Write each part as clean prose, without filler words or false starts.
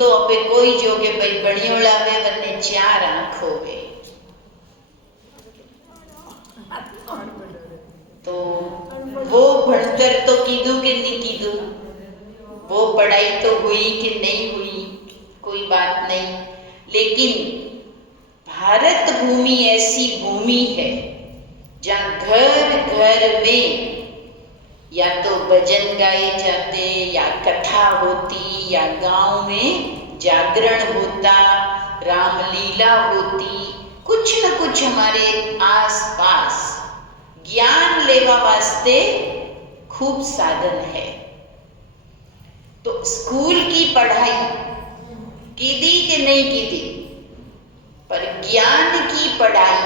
तो अपे कोई जो के भाई बणियों लावे वन्ने 4 आँख होवे। तो वो भणतर तो कीधु कि नहीं कीधु, वो पढ़ाई तो हुई कि नहीं हुई, कोई बात नहीं, लेकिन भारत भूमि ऐसी भूमि है जहाँ घर घर में या तो भजन गाए जाते, या कथा होती, या गांव में जागरण होता, रामलीला होती, कुछ न कुछ हमारे आसपास ज्ञान लेवा वास्ते खूब साधन है। तो स्कूल की पढ़ाई कीधी कि नहीं कीधी, पर ज्ञान की पढ़ाई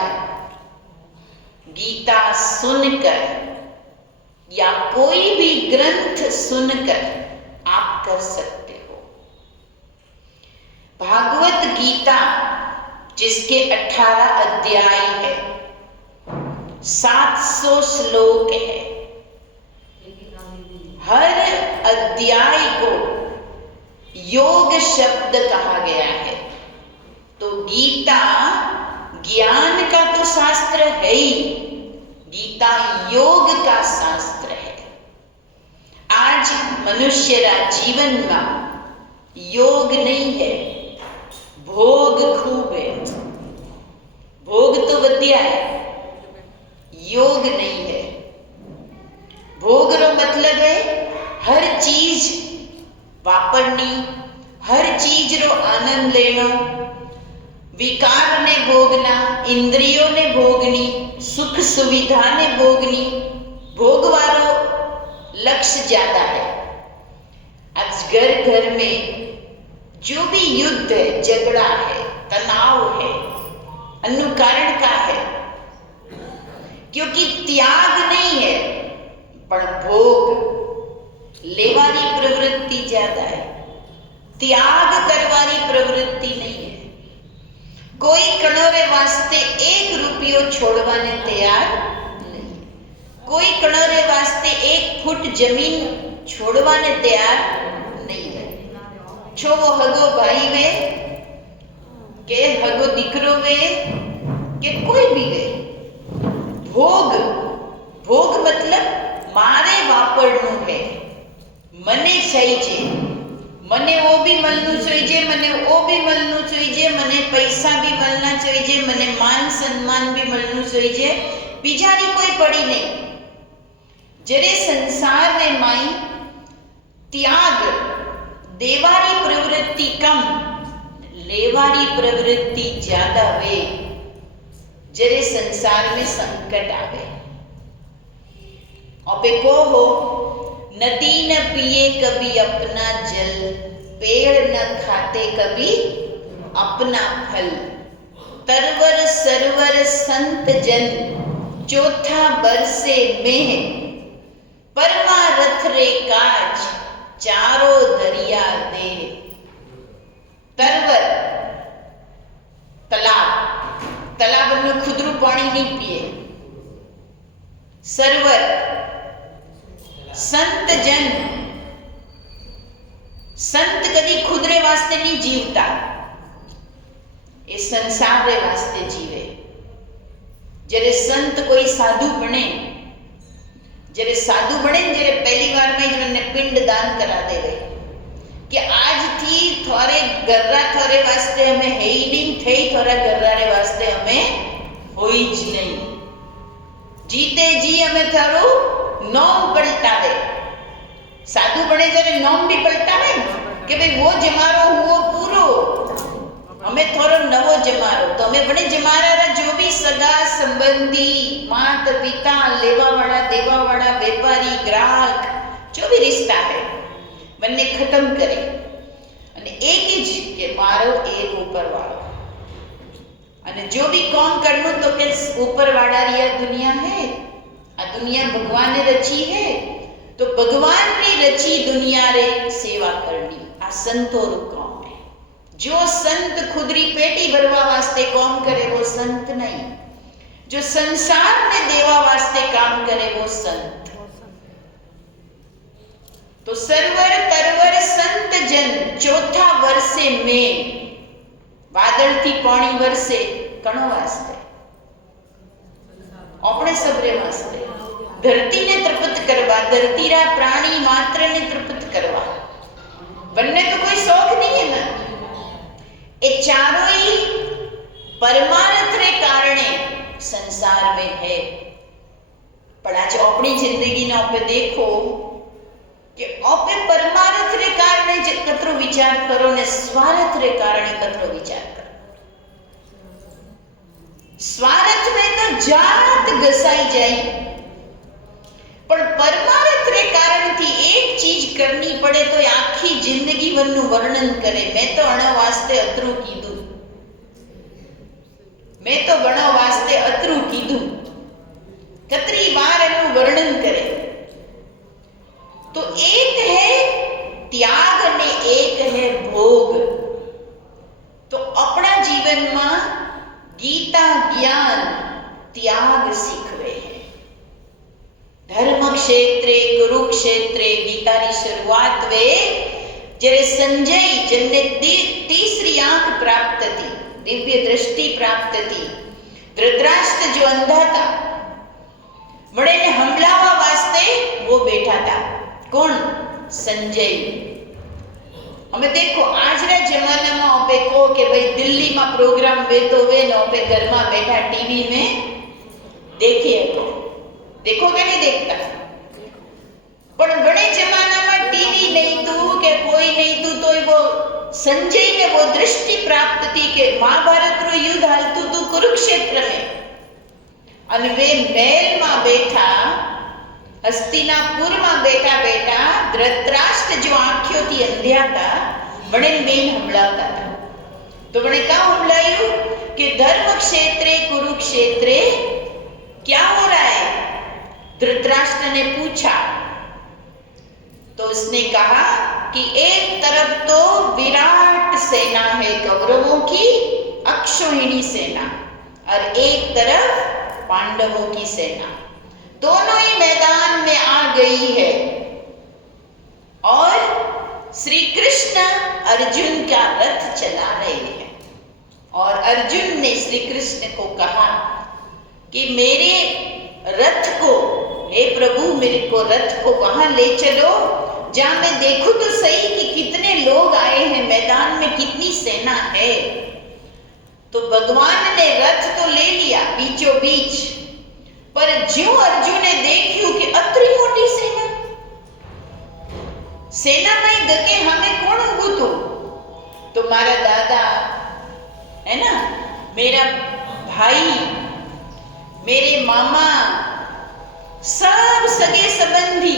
गीता सुनकर या कोई भी ग्रंथ सुनकर आप कर सकते हो। भागवत गीता जिसके 18 अध्याय है, 700 श्लोक है, हर अध्याय को योग शब्द कहा गया है। तो गीता ज्ञान का तो शास्त्र है ही, गीता योग का शास्त्र है। आज मनुष्य रा जीवन में योग नहीं है, भोग खूब है। भोग तो वधिया है, योग नहीं है। भोग रो मतलब है हर चीज वापरनी, हर चीज रो आनंद लेना, विकार ने भोगना, इंद्रियों ने भोगनी, सुख सुविधा ने भोगनी, भोग वालो लक्ष्य ज्यादा है। आज घर घर में जो भी युद्ध है, झगड़ा है, तनाव है, अनु कारण का है, क्योंकि त्याग नहीं है पर भोग लेवारी प्रवृत्ति ज्यादा है, त्याग करवारी प्रवृत्ति नहीं है। कोई कणोरे वास्ते 1 रुपयो छोड़वाने तैयार नहीं, कोई कणोरे वास्ते 1 फुट जमीन छोड़वाने तैयार नहीं है। छो वो हगो भाई वे के हगो दीकरो वे के कोई भी वे, भोग भोग मतलब मारे वापरनु है। मने चाहिए, मने वो भी मलनु चाहिए, मने वो भी मलनु चाहिए, मने पैसा भी मलना चाहिए, मने मान सम्मान भी मलनु चाहिए, बिजारी कोई पड़ी नहीं। जरे संसार ने माई त्याग देवारी प्रवृत्ति कम, लेवारी प्रवृत्ति ज्यादा वे, जरे संसार में संकट आवे। अपे को हो नदी न पिए कभी अपना जल, पेड़ न खाते कभी अपना फल, तरवर सरवर संत जन, चौथा बरसे में, परमारथ रे काज, चारों दरिया दे। तरवर तालाब, तालाब में खुदरू पानी नहीं पिए। सरवर संत जन, संत कदी खुदरे वास्ते नहीं जीवता, ये संसार रे वास्ते जीवे। जरे संत कोई साधु बने, जरे साधु बने, जरे पहली बार में जो ने पिंड दान करा देवे कि आज थी थोड़े गर्रा थोड़े वास्ते हमें है ही नहीं, थे थोड़ा गर्रा रे वास्ते हमें हो ही ज नहीं। जीते जी हमें थारो नोम पलटावे। साधु बने जरे नोम भी पलटावे कि भाई वो जमारो हुओ पूरो, हमें थोड़ो नवो जमारो। तो हमें बने जमारा जो भी सगा संबंधी, माता पिता, लेवा वाला देवा वाला, व्यापारी ग्राहक, जो भी रिश्ता है बन्ने खत्म करे અને એક જ કે મારો એક ઉપરવાળો। અને जो भी काम करनो तो के ऊपरवाड़ा री दुनिया है, आ दुनिया भगवान ने रची है, तो भगवान ने रची दुनिया रे सेवा करनी आ संतों रो काम है। जो संत खुदरी पेटी भरवा वास्ते काम करे वो संत नहीं, जो संसार में देवा वास्ते काम करे वो संत। तो सरवर तरवर संत જન ચોથા વર્ષે મેં વાદળથી પાણી વરસે કણો વાસ્તે આપણે સબરે વાસ્તે ધરતીને તૃપ્ત કરવા, ધરતીરા પ્રાણી માત્રને તૃપ્ત કરવા, બંને તો કોઈ શौक नहीं है ना। ये चारों ही परमार्थ रे कारणे संसार में है। पर आज अपनी जिंदगी ने आपे देखो कि आपे परमार्थ रे कारणे कतरो विचार करो ने स्वार्थ रे कारणे कतरो विचार करो। स्वार्थ में तो जात घसाई जाए, पर परमार्थ रे कारण थी एक चीज करनी पड़े तो आखी जिंदगी वनु वर्णन करे। मैं तो अण वास्ते अतरू कीधु, मैं तो बण वास्ते अतरू कीधु, कतरी बार एनु वर्णन करे। तो एक है त्याग ने एक है भोग। तो अपना जीवन में गीता ज्ञान त्याग सीखवे है। धर्म क्षेत्रे कुरुक्षेत्रे गीता की शुरुआत वे जरे संजय जिनने तीसरी आंख प्राप्त थी, दिव्य दृष्टि प्राप्त थी, धृतराष्ट्र जो अंधा था बड़े ने हमलावा वास्ते वो बैठा था। कौन? संजय। हमें देखो आज रे जमाना में आपे को के भाई दिल्ली में प्रोग्राम वेतो वे न आपे घर में बैठा टीवी में देखिए तो देखोगे नहीं देखता। पर बड़े जमाना में टीवी नहीं तू के कोई नहीं तू तो वो संजय ने वो दृष्टि प्राप्त थी कि महाभारत रो युद्ध हालतू तू कुरुक्षेत्र में अने वे महल में बैठा, हस्तिनापुर में बैठा बैठा धृतराष्ट्र जो आंखों थी अंधिया था बड़े मेन हमलाता था। तो बड़े क्या हमलायु कि धर्म क्षेत्रे कुरुक्षेत्रे क्या हो रहा है? धृतराष्ट्र ने पूछा तो उसने कहा कि एक तरफ तो विराट सेना है कौरवों की, अक्षौहिणी सेना, और एक तरफ पांडवों की सेना, दोनों ही मैदान में आ गई है। और श्री कृष्ण अर्जुन का रथ चला रहे हैं। और अर्जुन ने श्री कृष्ण को कहा कि मेरे रथ को, हे प्रभु मेरे को रथ को वहां ले चलो जहां मैं देखूं तो सही कि कितने लोग आए हैं, मैदान में कितनी सेना है। तो भगवान ने रथ तो ले लिया बीचों बीच, पर ज्यों अर्जुन ने देखियो कि अतरी मोटी सेना में दके हमें कौन उभू तो मारा दादा है ना, मेरा भाई, मेरे मामा, सब सगे संबंधी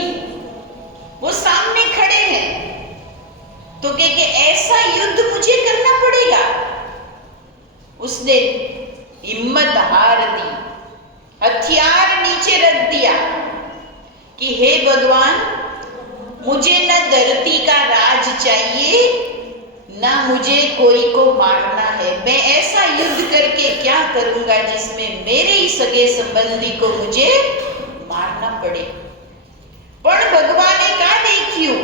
वो सामने खड़े हैं। तो कि ऐसा युद्ध मुझे करना पड़ेगा। उसने हिम्मत हार दी, हथियार नीचे रख दिया कि हे भगवान मुझे न धरती का राज चाहिए ना मुझे कोई को मारना है। मैं ऐसा युद्ध करके क्या करूंगा जिसमें मेरे ही सगे संबंधी को मुझे मारना पड़े। पर भगवान ने क्या देखियो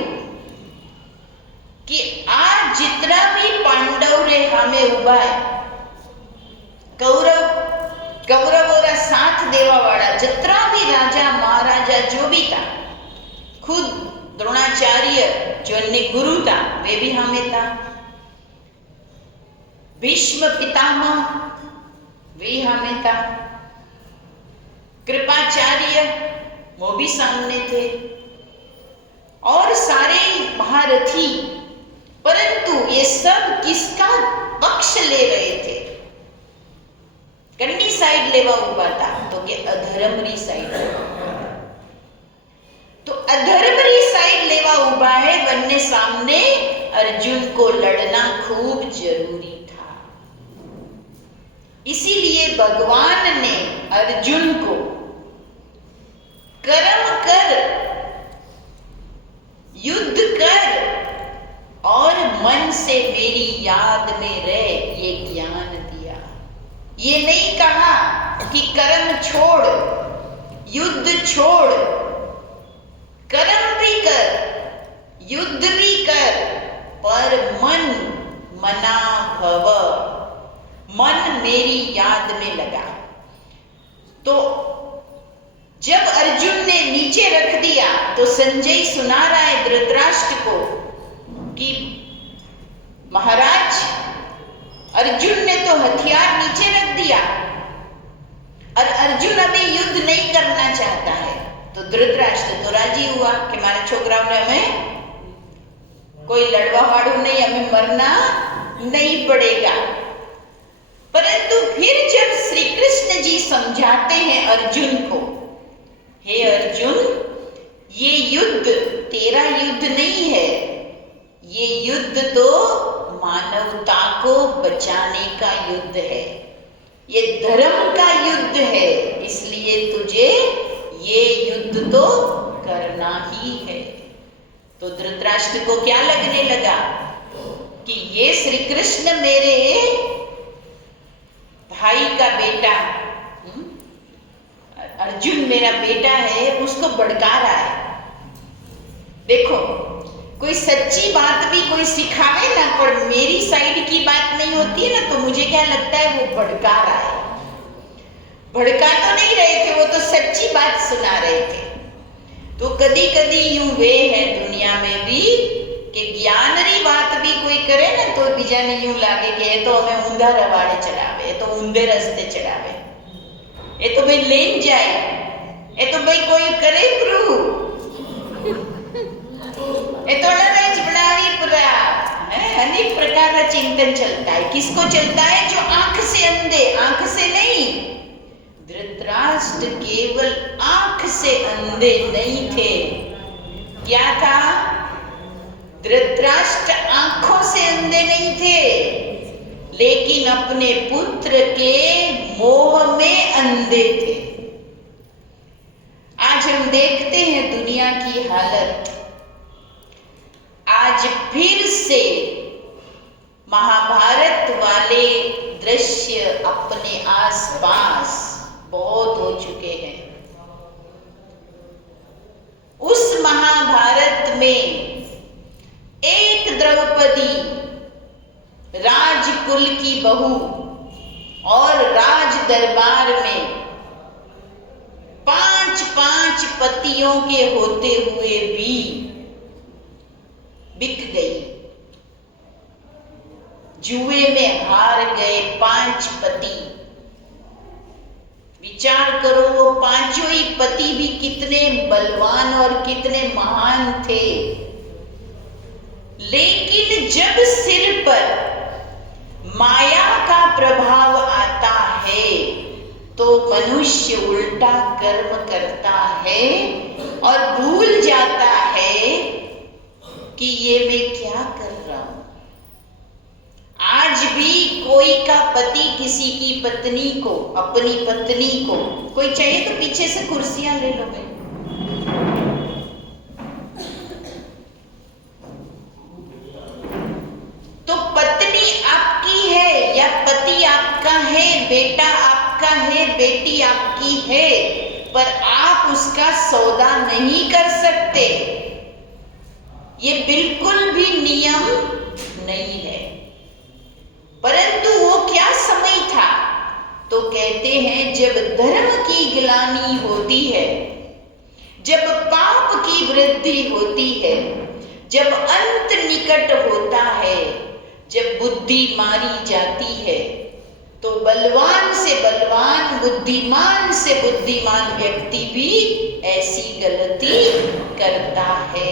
कि आज जितना भी पांडव रे हमें उभा है, कौरवों रा साथ देवा वाला जितना भी राजा महाराजा जो भी था, खुद द्रोणाचार्य जो अन्य गुरु था वे भी हमें था, भीष्म पितामह वे हमें था, कृपाचार्य वो भी सामने थे, और सारे महारथी। परंतु ये सब किसका पक्ष ले रहे थे? कन्नी साइड लेवा उभा था तो के अधर्म री साइड। तो अधर्म री साइड लेवा उभा है, वन्ने सामने अर्जुन को लड़ना खूब जरूरी था। इसीलिए भगवान ने अर्जुन को कर्म कर, युद्ध कर और मन से मेरी याद में रह, ये ज्ञान दिया। ये नहीं कहा कि कर्म छोड़, युद्ध छोड़, कर्म भी कर, युद्ध भी कर, पर मन मना भव, मन मेरी याद में लगा। तो जब अर्जुन ने नीचे रख दिया तो संजय सुना रहा है धृतराष्ट्र को कि महाराज अर्जुन ने तो हथियार नीचे रख दिया और अर्जुन अभी युद्ध नहीं करना चाहता है। तो धृतराष्ट्र तो राजी हुआ कि हमारे छोकराओं ने हमें कोई लड़वा हाड़ू नहीं, हमें मरना नहीं पड़ेगा। परंतु फिर जब श्री कृष्ण जी समझाते हैं अर्जुन को, हे अर्जुन ये युद्ध तेरा युद्ध नहीं है, ये युद्ध तो मानवता को बचाने का युद्ध है, ये धर्म का युद्ध है, इसलिए तुझे ये युद्ध तो करना ही है। तो धृतराष्ट्र को क्या लगने लगा कि ये श्री कृष्ण मेरे भाई का बेटा, अर्जुन मेरा बेटा है, उसको भड़का रहा है। देखो कोई सच्ची बात भी कोई सिखावे ना, पर मेरी साइड की बात नहीं होती है ना, तो मुझे क्या लगता है वो भड़का रहा है। भड़का तो नहीं रहे थे, वो तो सच्ची बात सुना रहे थे। तो कदी कदी यूं वे है दुनिया में भी कि ज्ञान री बात भी कोई करे ना तो बीजाने यूं लागे कि ये तो हमें ऊंधा रवाड़े चढ़ावे, ये तो ऊंधे रास्ते चढ़ावे, ये तो भाई लेन जाए, ये तो भाई कोई करे प्रभु, ये तो नरेश बनावी पूरा है। अनेक प्रकार का चिंतन चलता है। किसको चलता है? जो आंख से अंधे, आंख से नहीं। धृतराष्ट्र केवल आंख से अंधे नहीं थे। क्या था? धृतराष्ट्र आंखों से अंधे नहीं थे, लेकिन अपने पुत्र के मोह में अंधे थे। आज हम देखते हैं दुनिया की हालत। आज फिर से महाभारत वाले दृश्य अपने आसपास बहुत हो चुके हैं। उस महाभारत में एक द्रौपदी राजकुल की बहू और राज दरबार में 5 पतियों के होते हुए भी बिक गई। जुए में हार गए 5 पति। विचार करो वो 5 ही पति भी कितने बलवान और कितने महान थे, लेकिन जब सिर पर माया का प्रभाव आता है तो मनुष्य उल्टा कर्म करता है और भूल जाता है कि ये मैं क्या कर रहा हूं। आज भी कोई का पति किसी की पत्नी को, अपनी पत्नी को, कोई चाहिए तो पीछे से कुर्सियां ले लो भाई। तो पत्नी आपकी है या पति आपका है, बेटा आपका है, बेटी आपकी है, पर आप उसका सौदा नहीं कर सकते। ये बिल्कुल भी नियम नहीं है। परंतु वो क्या समय था? तो कहते हैं जब धर्म की गिलानी होती है, जब पाप की वृद्धि होती है, जब अंत निकट होता है, जब बुद्धि मारी जाती है, तो बलवान से बलवान, बुद्धिमान से बुद्धिमान व्यक्ति भी ऐसी गलती करता है।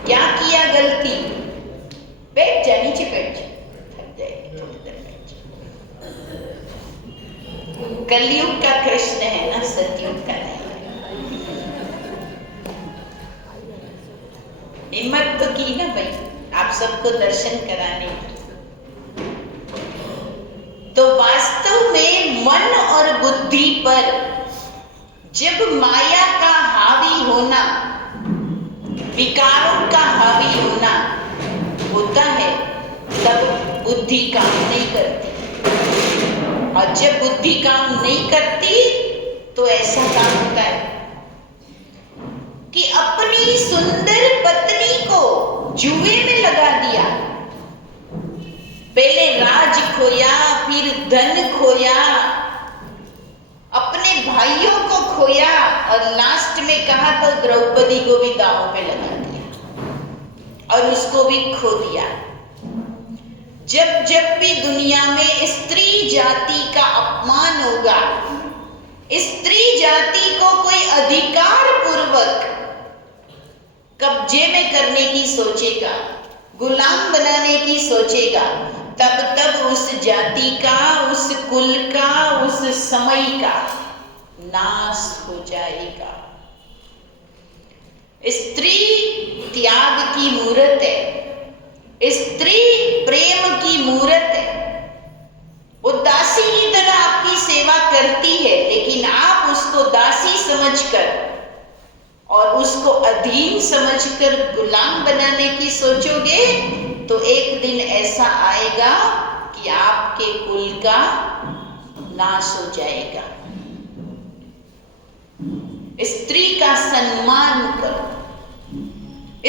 क्या किया गलती? बैठ जा, नीचे बैठ जा, थक जाएगी, थोड़ी देर बैठ जा। कलयुग का कृष्ण है ना, सतयुग का नहीं। हिम्मत तो की ना भाई आप सबको दर्शन कराने की। तो वास्तव में मन और बुद्धि पर जब माया का हावी होना, विकारों का हावी होना होता है, तब बुद्धि काम नहीं करती। और जब बुद्धि काम नहीं करती तो ऐसा काम होता है कि अपनी सुंदर पत्नी को जुए में धन खोया, अपने भाइयों को खोया और लास्ट में कहा तो द्रौपदी को भी दांव पे लगा दिया और उसको भी खो दिया। जब जब भी दुनिया में स्त्री जाति का अपमान होगा, स्त्री जाति को कोई अधिकार पूर्वक कब्जे में करने की सोचेगा, गुलाम बनाने की सोचेगा, तब तब उस जाति का, उस कुल का, उस समय का नाश हो जाएगा। स्त्री त्याग की मूर्त है, स्त्री प्रेम की मूर्त है। वो दासी की तरह आपकी सेवा करती है, लेकिन आप उसको दासी समझकर और उसको अधीन समझकर गुलाम बनाने की सोचोगे तो एक दिन ऐसा आएगा कि आपके कुल का नाश हो जाएगा। स्त्री का सम्मान करो।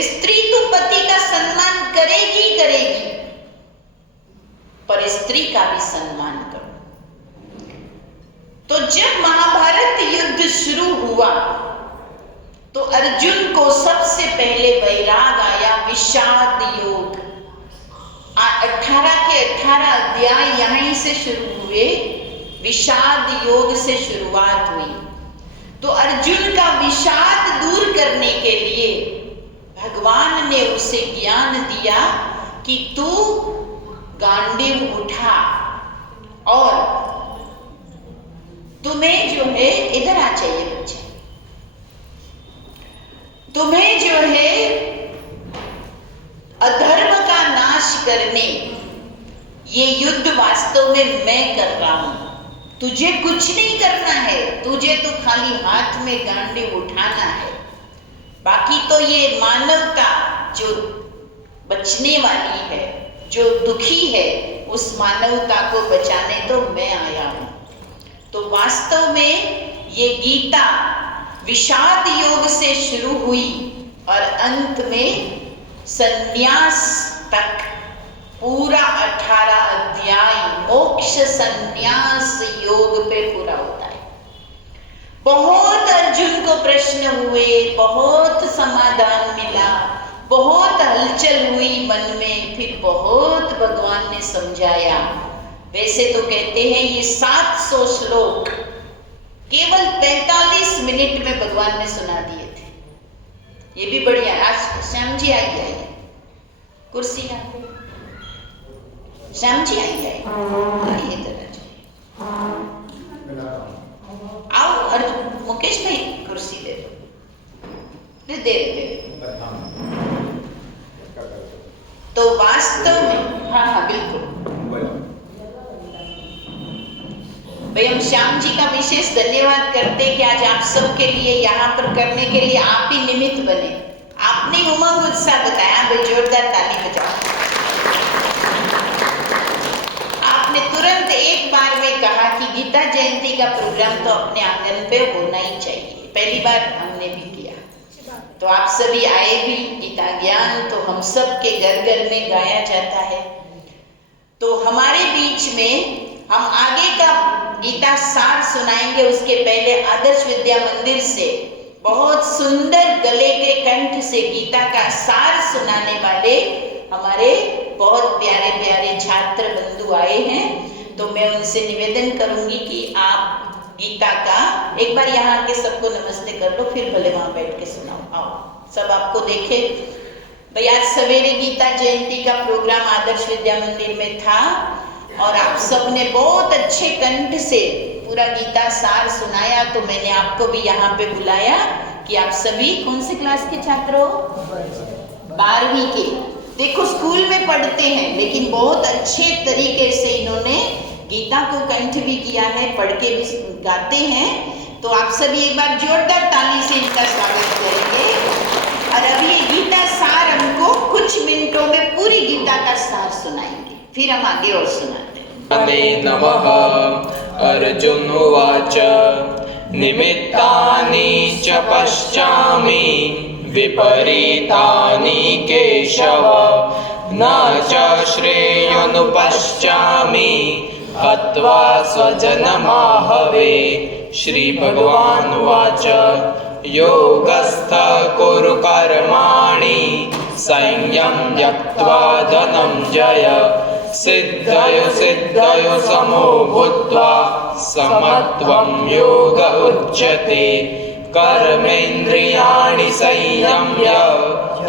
स्त्री तो पति का सम्मान करेगी करेगी, पर स्त्री का भी सम्मान करो। तो जब महाभारत युद्ध शुरू हुआ तो अर्जुन को सबसे पहले वैराग आया, विषाद योग। 18 के 18 अध्याय यहीं से शुरू हुए, विषाद योग से शुरुआत हुई। तो अर्जुन का विषाद दूर करने के लिए भगवान ने उसे ज्ञान दिया कि तू गांडीव उठा और तुम्हें जो है, इधर आ चाहिए बच्चे, तुम्हें जो है अधर्म का नाश करने ये युद्ध वास्तव में मैं कर रहा हूं। तुझे कुछ नहीं करना है, तुझे तो खाली हाथ में गांडीव उठाना है। बाकी तो ये मानवता जो बचने वाली है, जो दुखी है, उस मानवता को बचाने तो मैं आया हूं। तो वास्तव में ये गीता विषाद योग से शुरू हुई और अंत में संन्यास तक पूरा 18 अध्याय मोक्ष संन्यास योग पे पूरा होता है। बहुत अर्जुन को प्रश्न हुए, बहुत समाधान मिला, बहुत हलचल हुई मन में, फिर बहुत भगवान ने समझाया। वैसे तो कहते हैं ये 700 श्लोक केवल 45 मिनट में भगवान ने सुना दिए थे। ये भी बढ़िया। आज श्याम जी आई कुर्सी यहाँ पे, श्याम जी आई आइए इधर आओ। और मुकेश भाई कुर्सी दे दो, दे तो वास्तव में हाँ बिल्कुल भाई, हम श्याम जी का विशेष धन्यवाद करते हैं कि आज आप सबके लिए यहाँ पर करने के लिए आप ही निमित्त बने। आपने उमंग उत्साह बताया, भाई जोरदार ताली बजाओ। आपने तुरंत एक बार में कहा कि गीता जयंती का प्रोग्राम तो अपने आंगन पे होना ही चाहिए। पहली बार हमने भी किया, तो आप सभी आए भी। गीता ज्ञान तो हम सब के घर घर में गाया जाता है। तो हमारे बीच में हम आगे का गीता सार सुनाएंगे। उसके पहले आदर्श विद्या मंदिर से बहुत सुंदर गले के कंठ से गीता का सार सुनाने वाले हमारे बहुत प्यारे प्यारे छात्र बंधु आए हैं। तो मैं उनसे निवेदन करूंगी कि आप गीता का एक बार यहाँ के सबको नमस्ते कर लो, फिर भले वहां बैठ के सुनाओ। आओ सब आपको देखे। भाई आज सवेरे गीता जयंती का प्रोग्राम आदर्श विद्या मंदिर में था और आप सबने बहुत अच्छे कंठ से पूरा गीता सार सुनाया। तो मैंने आपको भी यहाँ पे बुलाया कि आप सभी कौन से क्लास के छात्र हो? 12वीं के। देखो स्कूल में पढ़ते हैं, लेकिन बहुत अच्छे तरीके से इन्होंने गीता को कंठ भी किया है, पढ़ के भी गाते हैं। तो आप सभी एक बार जोरदार ताली से इनका स्वागत करेंगे। और अभी गीता सार हमको कुछ मिनटों में पूरी गीता का सार सुनाएंगे, फिर हम आगे और सुनाते हैं। नमः। अर्जुन उवाच निमित्तानि च पश्यामि विपरीतानि केशव न च श्रेयोनुपश्यामि हत्वा स्वजनमाहवे। श्रीभगवानुवाच योगस्थ कुरु कर्माणि संयम त्यक्त्वा धनञ्जय। सिद्धयो सिद्धयो समो भूत्वा समत्वं योग उच्यते। कर्मेन्द्रियाणि संयम्य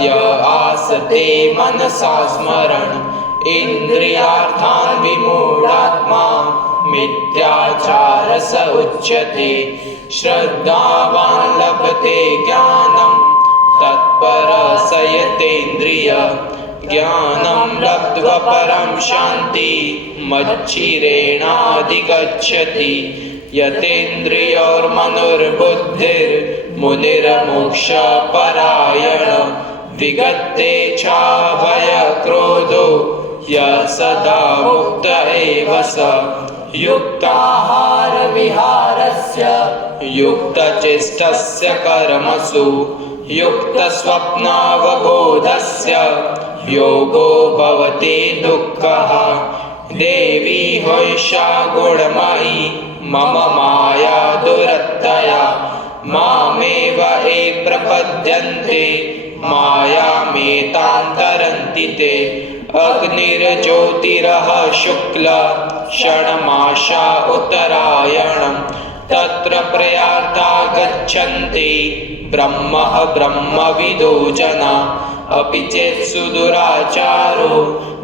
य आसते मनसा स्मरन्। इंद्रियार्थान् विमूढात्मा मिथ्याचार स उच्यते। श्रद्धावान् लभते ज्ञानं तत्परः संयतेन्द्रिय। ज्ञानं लब्ध्वा परं शान्ति मच्चिरेणाधिगच्छति। यतेन्द्रियोर्मनोर्बुद्धिर्मुनिर्मोक्षपरायण। विगते च भयक्रोधो यः सदा मुक्त एव स। युक्ताहार विहारस्य युक्तचेष्टस्य कर्मसु युक्तस्वप्नावबोधस्य योगो भवति दुःखः। देवी ह्यैषा गुणमयी मम माया दुरत्यया। मामेव ये प्रपद्यन्ते मायामेतां तरन्ति ते। अग्निर्ज्योतिरः शुक्ल षण्मासा उत्तरायणम्। तत्र प्रयाता गच्छन्ति ब्रह्मः ब्रह्मविदो जना। अपि चेत् सुदुराचारो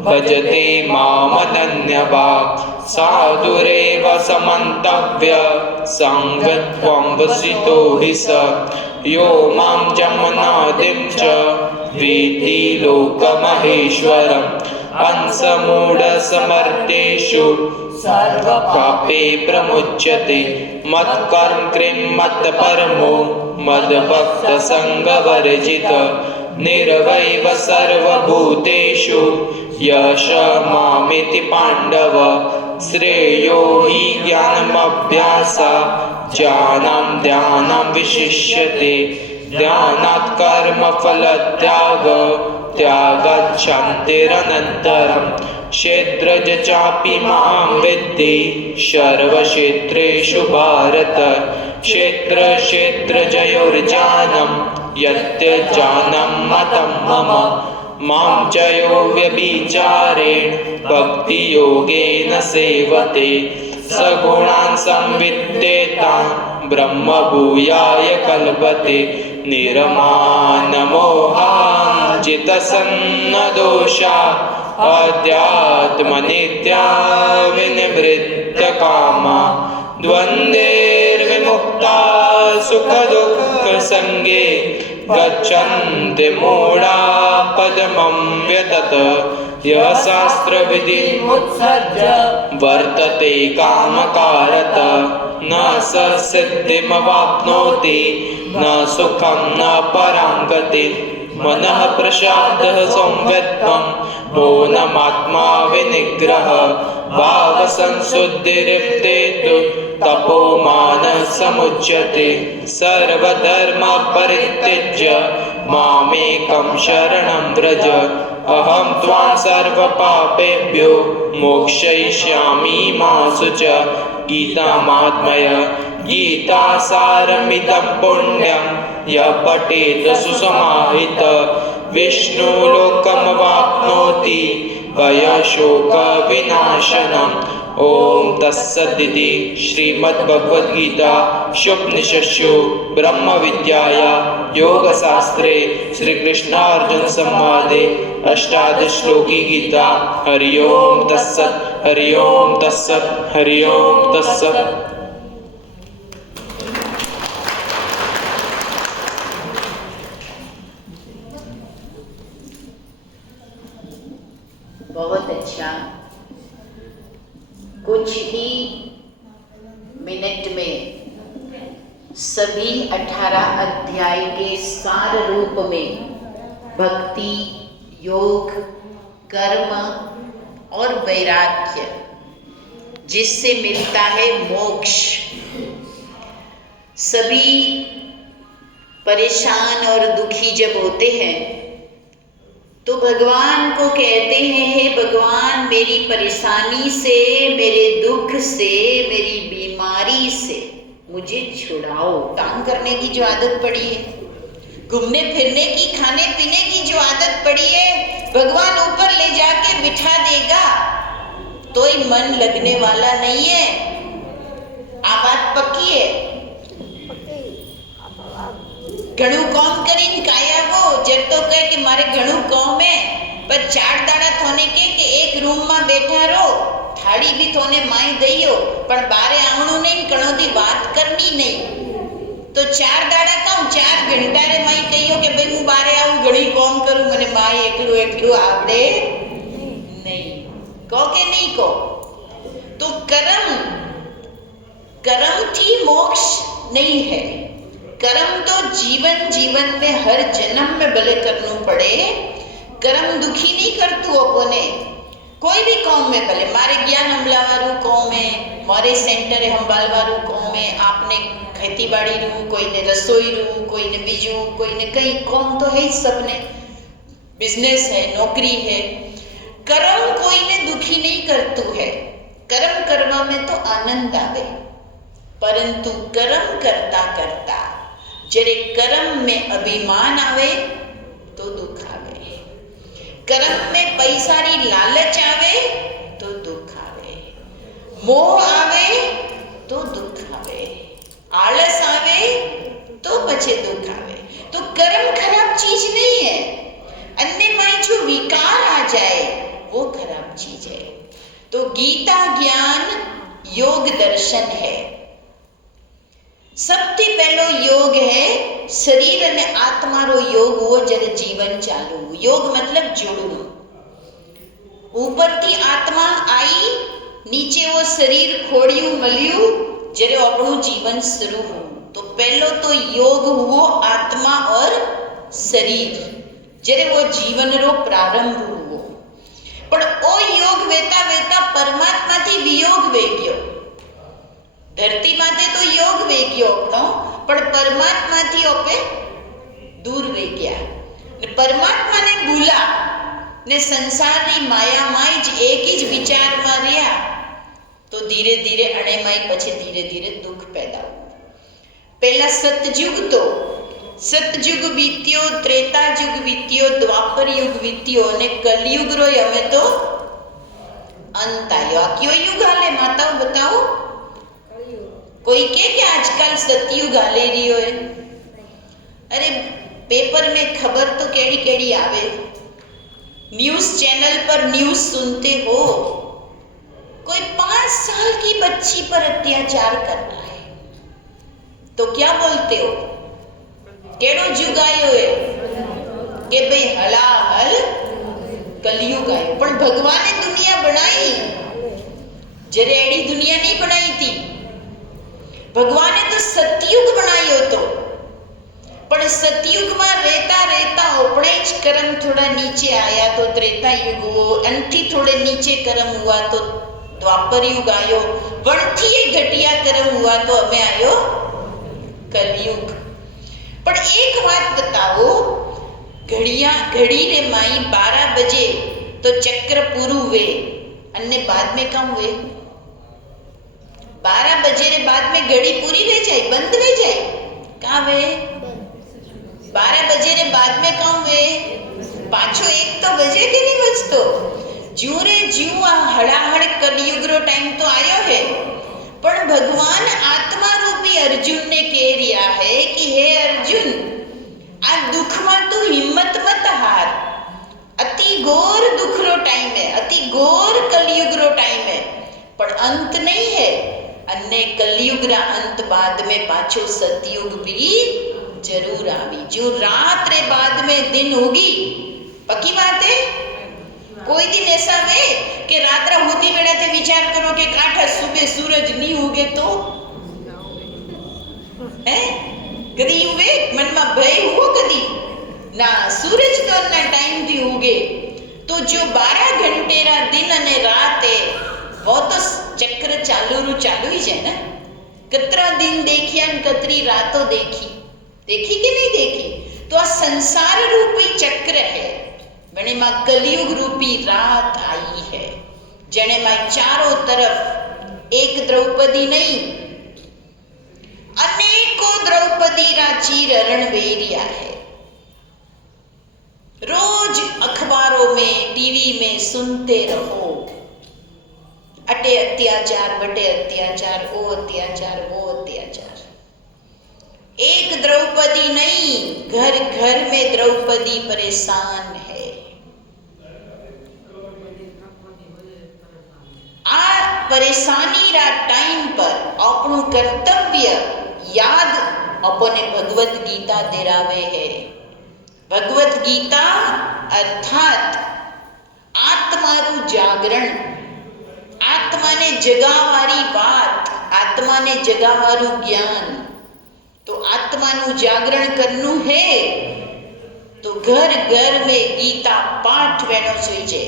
भजते मामनन्यभाक्। साधुरेव समन्तव्य सङ्गत्वं वसितो हि स। यो मां जमनादिं च वेत्ति लोकमहेश्वरम्। अंसमूढसमर्थेषु सर्वपापे प्रमुच्यते। मत्कर्म कृं मत्परमो मद्भक्तसङ्गवर्जित। निर्वैव सर्वभूतेषु यश मामेति पाण्डव। श्रेयो हि ज्ञानमभ्यासा ज्ञानं ध्यानं विशिष्यते। ध्यानात् कर्मफलत्याग त्यागात् शान्तिरनन्तरम्। क्षेत्रज चापि मां विद्धि सर्वक्षेत्रेषु भारत। क्षेत्र क्षेत्रजयोर्ज्ञानं यत्यज्ञानं मतं मम। मां च यो व्यभिचारेण भक्तियोगेन सेवते। सगुणान् संविद्येतान् ब्रह्मभूयाय कल्पते। निर्मानमोहान् जितसन्नदोषा अध्यात्मनित्या विनिवृत्तकामा। द्वन्द्वैर्विमुक्ता सुखदुःखसङ्गे गच्छन्ति मूढा पदमं व्यतत। यः शास्त्रविधिमुत्सृज्य वर्तते कामकारत न स सिद्धिमवाप्नोति न सुखं न परां गतिम्। मनः प्रशान्तः संवित्तं मौनमात्मा विनिग्रह। भावसंशुद्धिरिप्तेतु तपोमानसमुच्यते। सर्वधर्मपरित्यज्य मामेकं शरणं व्रज। अहं त्वां सर्वपापेभ्यो मोक्षयिष्यामि मा शुच। गीतामात्मय गीतासारमिदं पुण्यं यः पठेत् सुसमाहित। विष्णुलोकमवाप्नोति भयशोकविनाशनम्। ओम तत्सदिति श्रीमद्भगवद्गीता उपनिषत्सु ब्रह्म विद्याया योगशास्त्रे श्रीकृष्णार्जुन संवादे अष्टादश श्लोकी गीता। हरि ओम तत्सत् हरि ओम तत्सत् हरि ओम तत्सत्। बहुत अच्छा। कुछ ही मिनट में सभी 18 अध्याय के सार रूप में भक्ति, योग, कर्म और वैराग्य जिससे मिलता है मोक्ष। सभी परेशान और दुखी जब होते हैं तो भगवान को कहते हैं, हे भगवान, मेरी परेशानी से, मेरे दुख से, मेरी बीमारी से मुझे छुड़ाओ। काम करने की जो आदत पड़ी है, घूमने फिरने की, खाने पीने की जो आदत पड़ी है, भगवान ऊपर ले जाके बिठा देगा तो ही मन लगने वाला नहीं है। आ बात पक्की है। घणું કામ કરીને કાયા वो जब तो कहे कि मारे घणું काम है, पर 4 દાડા થોને કે એક રૂમમાં બેઠા રહો, થાળી भी થોને माई दईयो, पण बारे आवणું नहीं, कणोदी बात करनी नहीं। तो 4 દાડા કામ 4 ઘંટા रे माई कहियो कि भाई હું બારે આવું, ઘણી કામ કરું, મને माई એકલું એકલું આવડે नहीं। કહો કે नहीं કહો? तो कर्म थी मोक्ष नहीं है। कर्म तो जीवन में हर जन्म में भले करना पड़े। कर्म दुखी नहीं करतु अपने, कोई भी काम में भले मारे ज्ञान हमलावारू काम है, मारे सेंटर संभालवारू काम है, आपने खेती बाड़ी रू, कोई ने रसोई रू, कोई ने बीजू, कोई ने कई काम तो है ही, सबने बिजनेस है, नौकरी है। कर्म कोई ने दुखी नहीं करतु है। कर्म करवा में तो आनंद आवे, परंतु कर्म करता करता जरे कर्म में अभिमान आवे तो दुख आवे, कर्म में पैसारी लालच आवे तो दुख आवे, मोह आवे तो दुख आवे, आलस आवे तो पछे दुख आवे। तो कर्म खराब चीज नहीं है, अन्य में जो विकार आ जाए वो खराब चीज है। तो गीता ज्ञान योग दर्शन है। सबसे पहलो योग है शरीर અને આત્માનો યોગ हुओ जरे जीवन चालू। योग मतलब जोड़ना। ऊपर थी आत्मा आई, नीचे वो शरीर खोड़ियू मलियू, जरे अपनू जीवन शुरू हो। तो पहलो तो योग हुओ आत्मा और शरीर, जरे वो जीवन रो प्रारंभ हुओ। पण ओ योग वेता वेता परमात्मा थी वियोग वे गयो। धरती माते तो योग वे गयो अपनो, पण परमात्मा थी ओपे दूर वे गया। ने परमात्मा ने भूला ने संसार री माया माई ज एक ही विचार में रहा, तो धीरे धीरे अणे माई पछे धीरे धीरे दुख पैदा हुआ। पहला सतयुग बीत्यो, त्रेता युग बीत्यो, द्वापर युग बीत्यो ने कलयुग रो हमें तो अंत आयो। क्यों युग हाले माताओ बताओ? कोई के आजकल सतयुग हाले रही है? अरे पेपर में खबर तो केड़ी केड़ी आवे, न्यूज चैनल पर न्यूज सुनते हो, कोई 5 साल की बच्ची पर अत्याचार कर रहा है, तो क्या बोलते हो? केड़ो युग आयो है के भाई हलाहल कलयुग आयो। पण भगवाने दुनिया बनाई, जरे एड़ी दुनिया नहीं बनाई थी। भगवाने तो सतयुग बनायो तो, पण सतयुग में रहता रहता अपने ज कर्म थोड़ा नीचे आया तो त्रेता युग हुओ, अंठी थोड़े नीचे कर्म हुआ तो द्वापर युग आयो, वणथी घटिया कर्म हुआ तो हमें आयो कलयुग। पण एक बात बताओ, घड़ी रे माई 12 बजे तो चक्र पूरू वे, अन्य बाद में कम वे? 12 बजे रे बाद में घड़ी पूरी वे जाए, बंद वे जाए, कहाँ वे? 12 बजे रे बाद में कम वे? पाछो 1 तो बजे के नहीं बजतो। ज्यू रे ज्यू आ हड़ाहड़ कलयुग रो टाइम तो आयो है, पण भगवान आत्मा रूपी अर्जुन ने कह रिया है कि हे अर्जुन, आ दुख में तू हिम्मत मत हार। अति घोर दुख रो टाइम है, अति घोर कलयुग रो टाइम है, पण अंत नहीं है। अन्य कलयुग रा अंत बाद में पाछो सतयुग भी जरूर आवी। जो रात रे बाद में दिन होगी, पक्की बात है। कोई दिन ऐसा वे कि रात रा होती बेड़ा थे विचार करो कि काठा सुबह सूरज नहीं उगे तो है कदी उगे मन में भय हुओ कदी ना। सूरज तो ना टाइम थी उगे, तो जो 12 घंटे रा दिन अने रात है वो तो चक्र चालू ही है ना। कतरा दिन देखिया कतरी रातों देखी कि नहीं देखी? तो आ संसार रूपी चक्र है। बने જેમાં કલિયુગ રૂપી રાત આવી है, જેનેમાં ચારો તરફ એક દ્રૌપદી નહીં, अनेकों द्रौपदी चीर रण वेरिया है। रोज अखबारों में, टीवी में सुनते रहो, अटे अत्याचार, बटे अत्याचार, वो अत्याचार, वो अत्याचार। एक द्रौपदी नहीं, घर घर में द्रौपदी परेशान है। आ परेशानी रा टाइम पर अपनु कर्तव्य याद अपने भगवत गीता देरावे है। भगवत गीता अर्थात आत्मारू जागरण, आत्मा ने जगावारी बात, आत्मा ने जगावारू ज्ञान। तो आत्मा नु जागरण करनु है तो घर घर में गीता पाठ वेणो जोईजे।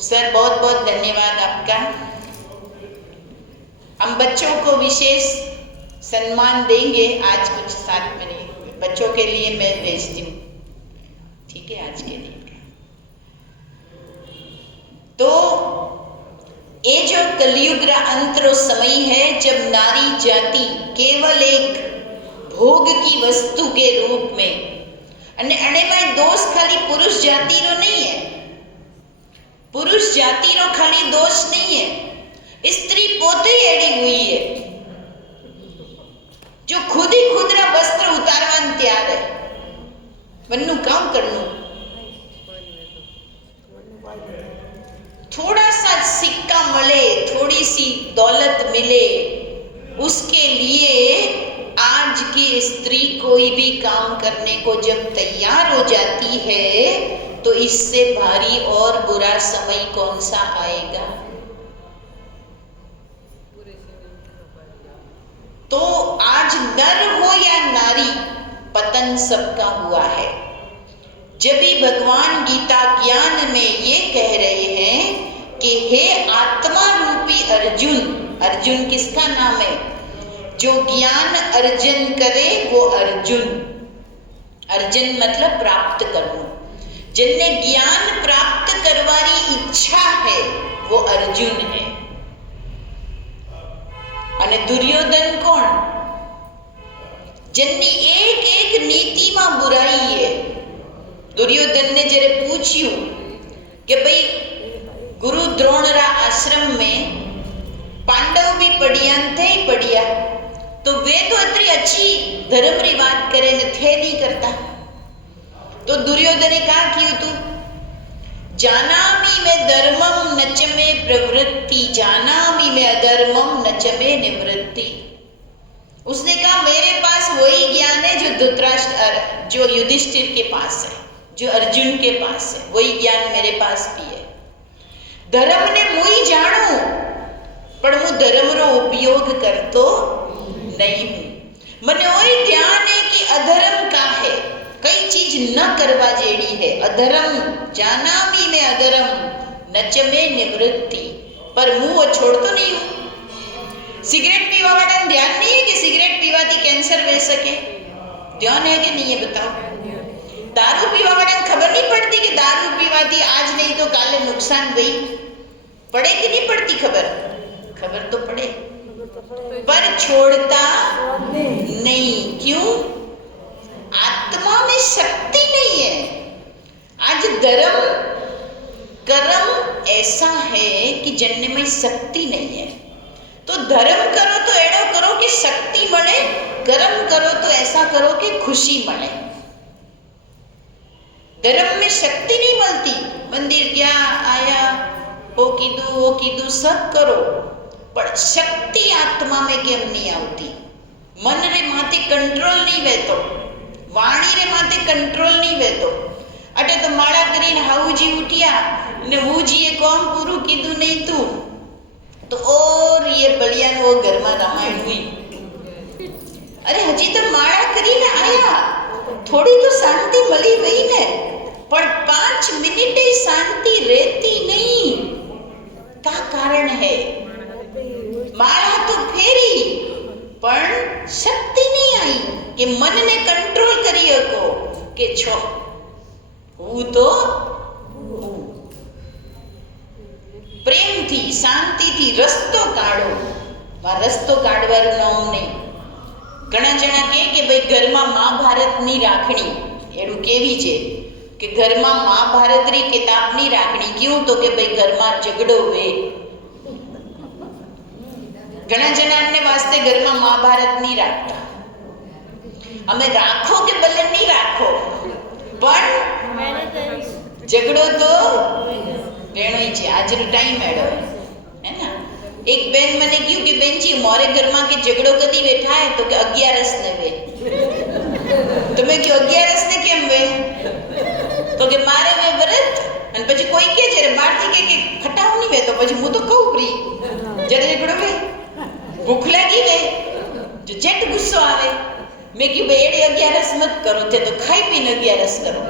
सर बहुत बहुत धन्यवाद आपका। हम बच्चों को विशेष सम्मान देंगे आज कुछ 7 मिनट बच्चों के लिए मैं भेजती हूँ, ठीक है, आज के दिन का। तो ये जो कलयुग रा अंतरो समय है जब नारी जाति केवल एक भोग की वस्तु के रूप में, अने में दोष खाली पुरुष जाति रो नहीं है, पुरुष जाति रो खाली दोष नहीं है, स्त्री पोते एड़ी हुई है जो खुद ही खुद रा वस्त्र उतारवान तैयार है। वन्नु काम करनु, थोड़ा सा सिक्का मिले, थोड़ी सी दौलत मिले, उसके लिए आज की स्त्री कोई भी काम करने को जब तैयार हो जाती है तो इससे भारी और बुरा समय कौन सा आएगा। तो आज नर हो या नारी, पतन सबका हुआ है। जब भी भगवान गीता ज्ञान में ये कह रहे हैं कि हे आत्मा रूपी अर्जुन, अर्जुन किसका नाम है? जो ज्ञान अर्जन करे वो अर्जुन। अर्जन मतलब प्राप्त करना, जिनने ज्ञान प्राप्त करवारी इच्छा है वो अर्जुन है। અને दुर्योधन कौन? जिनकी एक एक नीति में बुराई है। दुर्योधन ने जरे पूछ्યું कि भाई गुरु द्रोण रा आश्रम में पांडव भी पढ़िया थे पढ़िया, तो वे तो इतनी अच्छी धर्म री बात करे ने थे नहीं करता। तो दुर्योधन ने कहा कि तू जानामि में धर्मम नच में प्रवृत्ति, जानामि में अधर्मम नच में निवृत्ति। उसने कहा मेरे पास वही ज्ञान है जो धृतराष्ट्र, जो युधिष्ठिर के पास है, जो अर्जुन के पास है, वही ज्ञान मेरे पास भी है। धर्म ने मुई जाणू पण हूँ धर्म रो उपयोग करतो नहीं हूँ। मने वही ध्यान है कि अधर्म का है, कई चीज न करवा जेड़ी है। अधर्म जानामी में अधर्म नच में निवृत्ति, पर मुंह वो छोड़तो नहीं हूँ। सिगरेट पीवा वाला ध्यान नहीं है कि सिगरेट पीवाती कैंसर बह सके, ध्यान है कि नहीं है बताओ। दारू पीवा वाला खबर नहीं पड़ती कि दारू पीवाती आज नहीं तो काले नुकसान गई, पड़े कि नहीं पड़ती खबर? खबर तो पड़े, पर छोड़ता नहीं। क्यों? आत्मा में शक्ति नहीं है। आज धर्म कर्म ऐसा है कि जनने में शक्ति नहीं है। तो धर्म करो तो एड़ो करो कि शक्ति મળે, कर्म करो तो ऐसा करो कि खुशी મળે। धर्म में शक्ति नहीं मिलती। मंदिर गया आया, वो कीधु सब करो, पर शक्ति आत्मा में केम नहीं आती। मन रे माथे कंट्रोल नहीं वेतो, वाणी रे माथे कंट्रोल नहीं वेतो। अटे तो माड़ा करीने हाऊजी उठिया ने वूजीए कौन पूरू कीधु नहीं तू तो और ये बलिया वो घर में रामायण हुई। अरे हजी तो माड़ा करीने आया, थोड़ी तो शांति मली गई ने, पर 5 मिनट ही शांति रहती नहीं। क्या कारण है? મનને કંટ્રોલ કરી શકો કે છો હું તો પ્રેમથી શાંતિથી રસ્તો કાઢો. રસ્તો કાઢવાનું નામ નહીં. ઘણા જણા કે ભાઈ ઘરમાં મહાભારતની રાખણી એનું કેવી છે કે ઘરમાં મહાભારતની કિતાબની રાખણી ક્યું તો કે ભાઈ ઘરમાં ઝઘડો વે. ઘણા જણાને વાસ્તે ઘરમાં મહાભારત નહીં રાખતા. અમે રાખો કે ભલે નહીં રાખો પણ ઝઘડો તો વેણોય છે. આજનો ટાઈમ એડો હે ને. એક બેન મને કહ્યું કે બેનજી મોરે ઘરમાં કે ઝઘડો કદી વે થાય તો કે 11 ને વે. તમે કે 11 ને કેમ વે તો કે મારે વે વ્રત અને પછી કોઈ કે છે બહારથી કે ખટાવ નહીં વે તો પછી હું તો કહું પ્રી જ્યારે ઝઘડો વે ભૂખ લાગી વે જો જેટ ગુસ્સો આવે મેં કીધું ભાઈ એડે 11 મત કરો તે તો ખાઈ પીને 11 કરો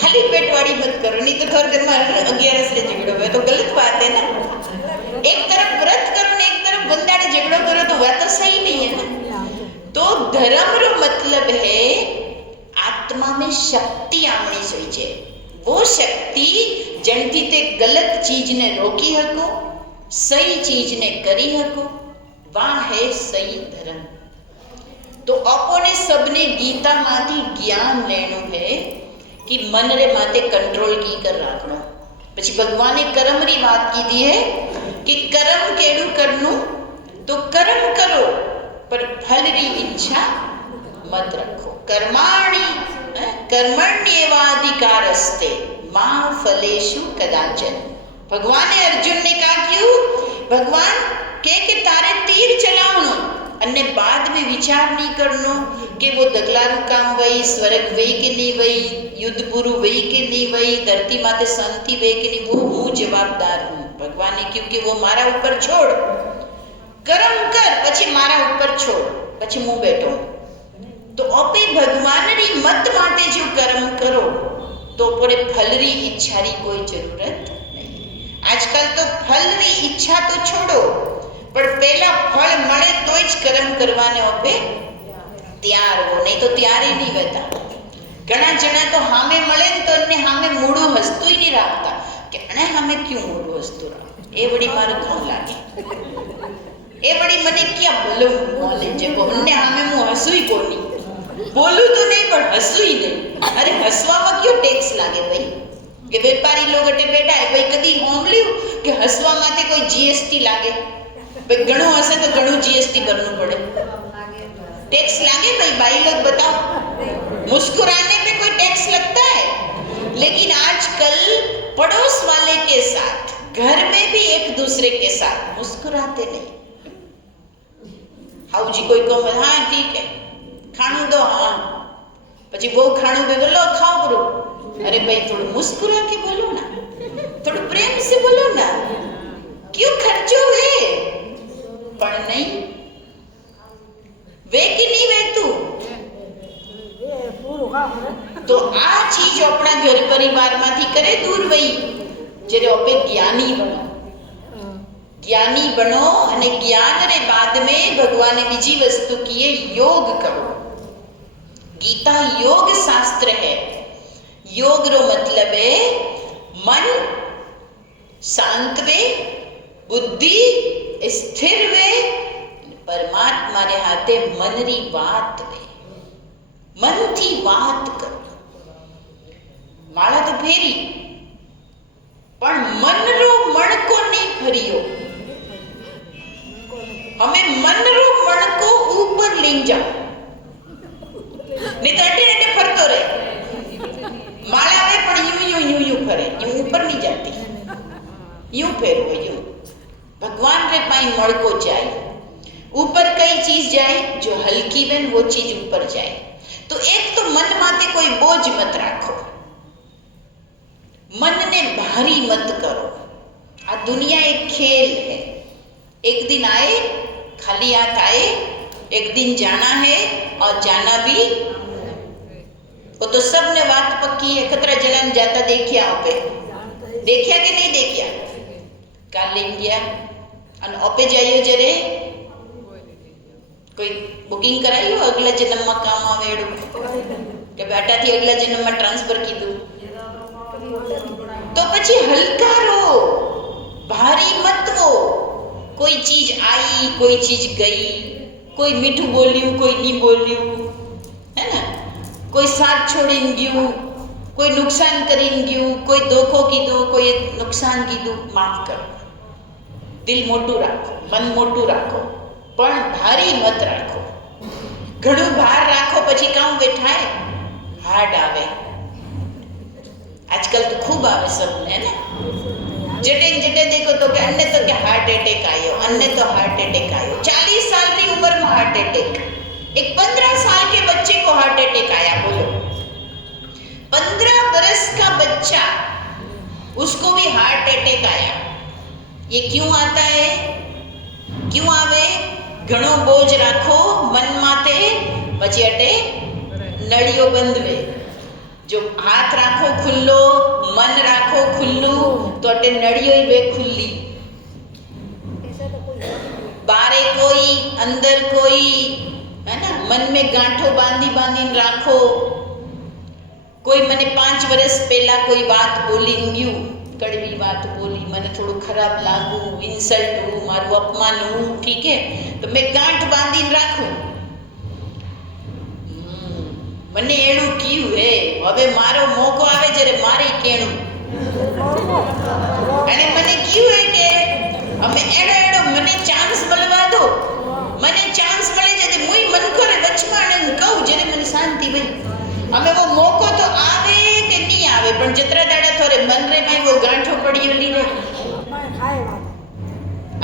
ખાલી પેટ વાળી મત કરો નહીં તો ઘર ઘરમાં 11 ને ઝઘડો વે તો ગલત વાત હે ને. એક તરફ વ્રત કરો ને એક तरफ બંદાડે ઝઘડો કરો તો વાત તો સही नहीं है ना. तो धर्म रो मतलब है आत्मा में शक्ति आनी चाहिए. वो शक्ति जनती ते गलत चीज ने रोकी हको सही चीज ने करी हको वह है सही धर्म. तो अपोने सबने गीता माथी ज्ञान लेनो है कि मन रे माते कंट्रोल की कर रखनो. પછી ભગવાને કર્મની વાત કીધી है कि कर्म केड़ू करनु तो कर्म करो पर फल री इच्छा मत रखो. कर्माणि कर्मण्येवाधिकारस्ते मां फलेषु कदाचन. भगवाने अर्जुन ने कहा क्यों भगवान के तारे तीर चलावनो અને बाद में विचार नहीं करनो कि वो दगलारू काम वही स्वर्ग वही के नहीं वही युद्ध पूरु वही के नहीं वही धरती माते शांति वही के नहीं वो हूँ जवाबदार हूँ. भगवान ने क्योंकि वो मारा ऊपर छोड़ कर्म कर પછી મારા ઉપર છોડ પછી હું બેઠો. તો આપે ભગવાનની મત માટે જો કર્મ કરો તો પડે ફલની ઈચ્છાની કોઈ જરૂરત નહીં. આજકાલ તો ફલની ઈચ્છા તો છોડો પણ પહેલા ફળ મળે તો જ કર્મ કરવાને આપે તૈયાર હો નહીં તો તૈયારી નહીં રહેતા. ઘણા જણા તો હામે મળે ને તો એને હામે મૂળું હસતું નહીં રાખતા કે અને હામે ક્યું મૂળું હસતું રાખ એ વળી મારું ઘઉં લાગે એ વળી મને ક્યાં બોલવું બોલે છે કોને હામે હું હસુઈ કોની બોલું તો નહીં પણ હસુઈ નહીં. અરે હસવામાં કયો ટેક્સ લાગે ભાઈ કે વેપારી લોકો અટે બેઠા હે ભાઈ કદી હોંભળ્યું કે હસવા માટે કોઈ જીએસટી લાગે ભાઈ ઘણું હશે તો ઘણું જીએસટી ભરવું પડે टैक्स लागे भाई लोग बताओ मुस्कुराने पे कोई टैक्स लगता है. लेकिन आजकल पड़ोस वाले के साथ घर में भी एक दूसरे के साथ मुस्कुराते नहीं. हाउ जी कोई को हाँ ठीक है खाणू दो हाँ પછી બહુ ખાણું દે બોલો ખાઓ બરો. अरे भाई थोड़ा मुस्कुरा के बोलो ना थोड़ा प्रेम से बोलो ना क्यों खर्चो है પણ નહીં वे कि नहीं वे तू तो आ चीज अपना घर परिवार माथी करे दूर वही जेरे अपे ज्ञानी बनो अने ज्ञान रे बाद में भगवान ने बीजी वस्तु की है योग करो. गीता योग शास्त्र है. योग रो मतलब है मन शांत वे बुद्धि स्थिर वे परमात्मा रे हाथे मन री बात वे मन थी बात करो. माला तो फेरी पण मन रो मणको नहीं फरियो. हमें मन रो मणको ऊपर ले जाओ नहीं तो अटे अटे फरतो रहे. माला वे पण यूं फरे यूं ऊपर नहीं जाती यूं फेरवो यूं. भगवान रे पाई मणको जाए ऊपर कई चीज जाए जो हल्की बन वो चीज ऊपर जाए. तो एक तो मन माते कोई बोझ मत राखो मन ने भारी मत करो. आ दुनिया एक खेल है. एक दिन आए खाली हाथ आए एक दिन जाना है और जाना भी वो तो सब ने बात पक्की है. खतरा जलन जाता देखिया पे देखिया कि नहीं देखिया काल ले गया અને ઓપે જાયો જરે કોઈ બુક બુકિંગ કરાયું અગલા જન્મમાં કામ આવે એડું કે બેટાથી અગલા જન્મમાં ટ્રાન્સફર કીધું? તો પછી હલકા રહો, ભારી મત હો. કોઈ ચીજ આવી, કોઈ ચીજ ગઈ, કોઈ મીઠું બોલ્યું, કોઈ નહીં બોલ્યું, હે ને, કોઈ સાથ છોડીને ગયું, કોઈ નુકસાન કરીને ગયું, કોઈ ધોખો કીધો, કોઈ નુકસાન કીધું, માફ કરો. દિલ મોટું રાખો, મન મોટું રાખો, પણ ભારી મત રાખો. ઘણું ભાર રાખો પછી કામ બેઠાય, હાર્ડ આવે. आजकल तो खूब आवे सबने ना, जटे जटे देखो तो कि अन्य तो क्या हार्ट अटैक आयो, अन्य तो हार्ट अटैक आयो. 40 साल की उम्र में हार्ट अटैक. एक 15 साल के बच्चे को हार्ट अटैक आया, बोलो. 15 बरस का बच्चा, उसको भी हार्ट अटैक आया. ये क्यों आता है? क्यों आवे? घणो बोझ राखो मन माते પછી અટે નળીઓ બંધવે. જો હાથ રાખો ખુલ્લો, મન રાખો ખુલ્લું, તો અટે નળીઓ બે ખુલ્લી. बारे कोई अंदर कोई, है ना, मन में गांठो बांधी बांधी राखो. कोई मने 5 वर्ष पहला कोई बात बोली गયું, कड़वी बात बोली, મને થોડું ખરાબ લાગુ, ઇન્સલ્ટ હું, મારું અપમાન હું, ઠીક હે, તો મેં ગાંઠ બાંધીને રાખું. મને એનું કયું હે, હવે મારો મોકો આવે જ્યારે મારે કેણું. અને મને કયું હે કે અમે એડો એડો મને ચાન્સ મળવા દો, મને ચાન્સ મળે છે મુઈ મન કરે વચમાં કહું જ્યારે મને શાંતિ ભાઈ. અમે वो મોકો તો આવે કે નહીં આવે, પણ જતરા દાડા થોરે મન રે માં वो ગાંઠો પડ્યો લીધો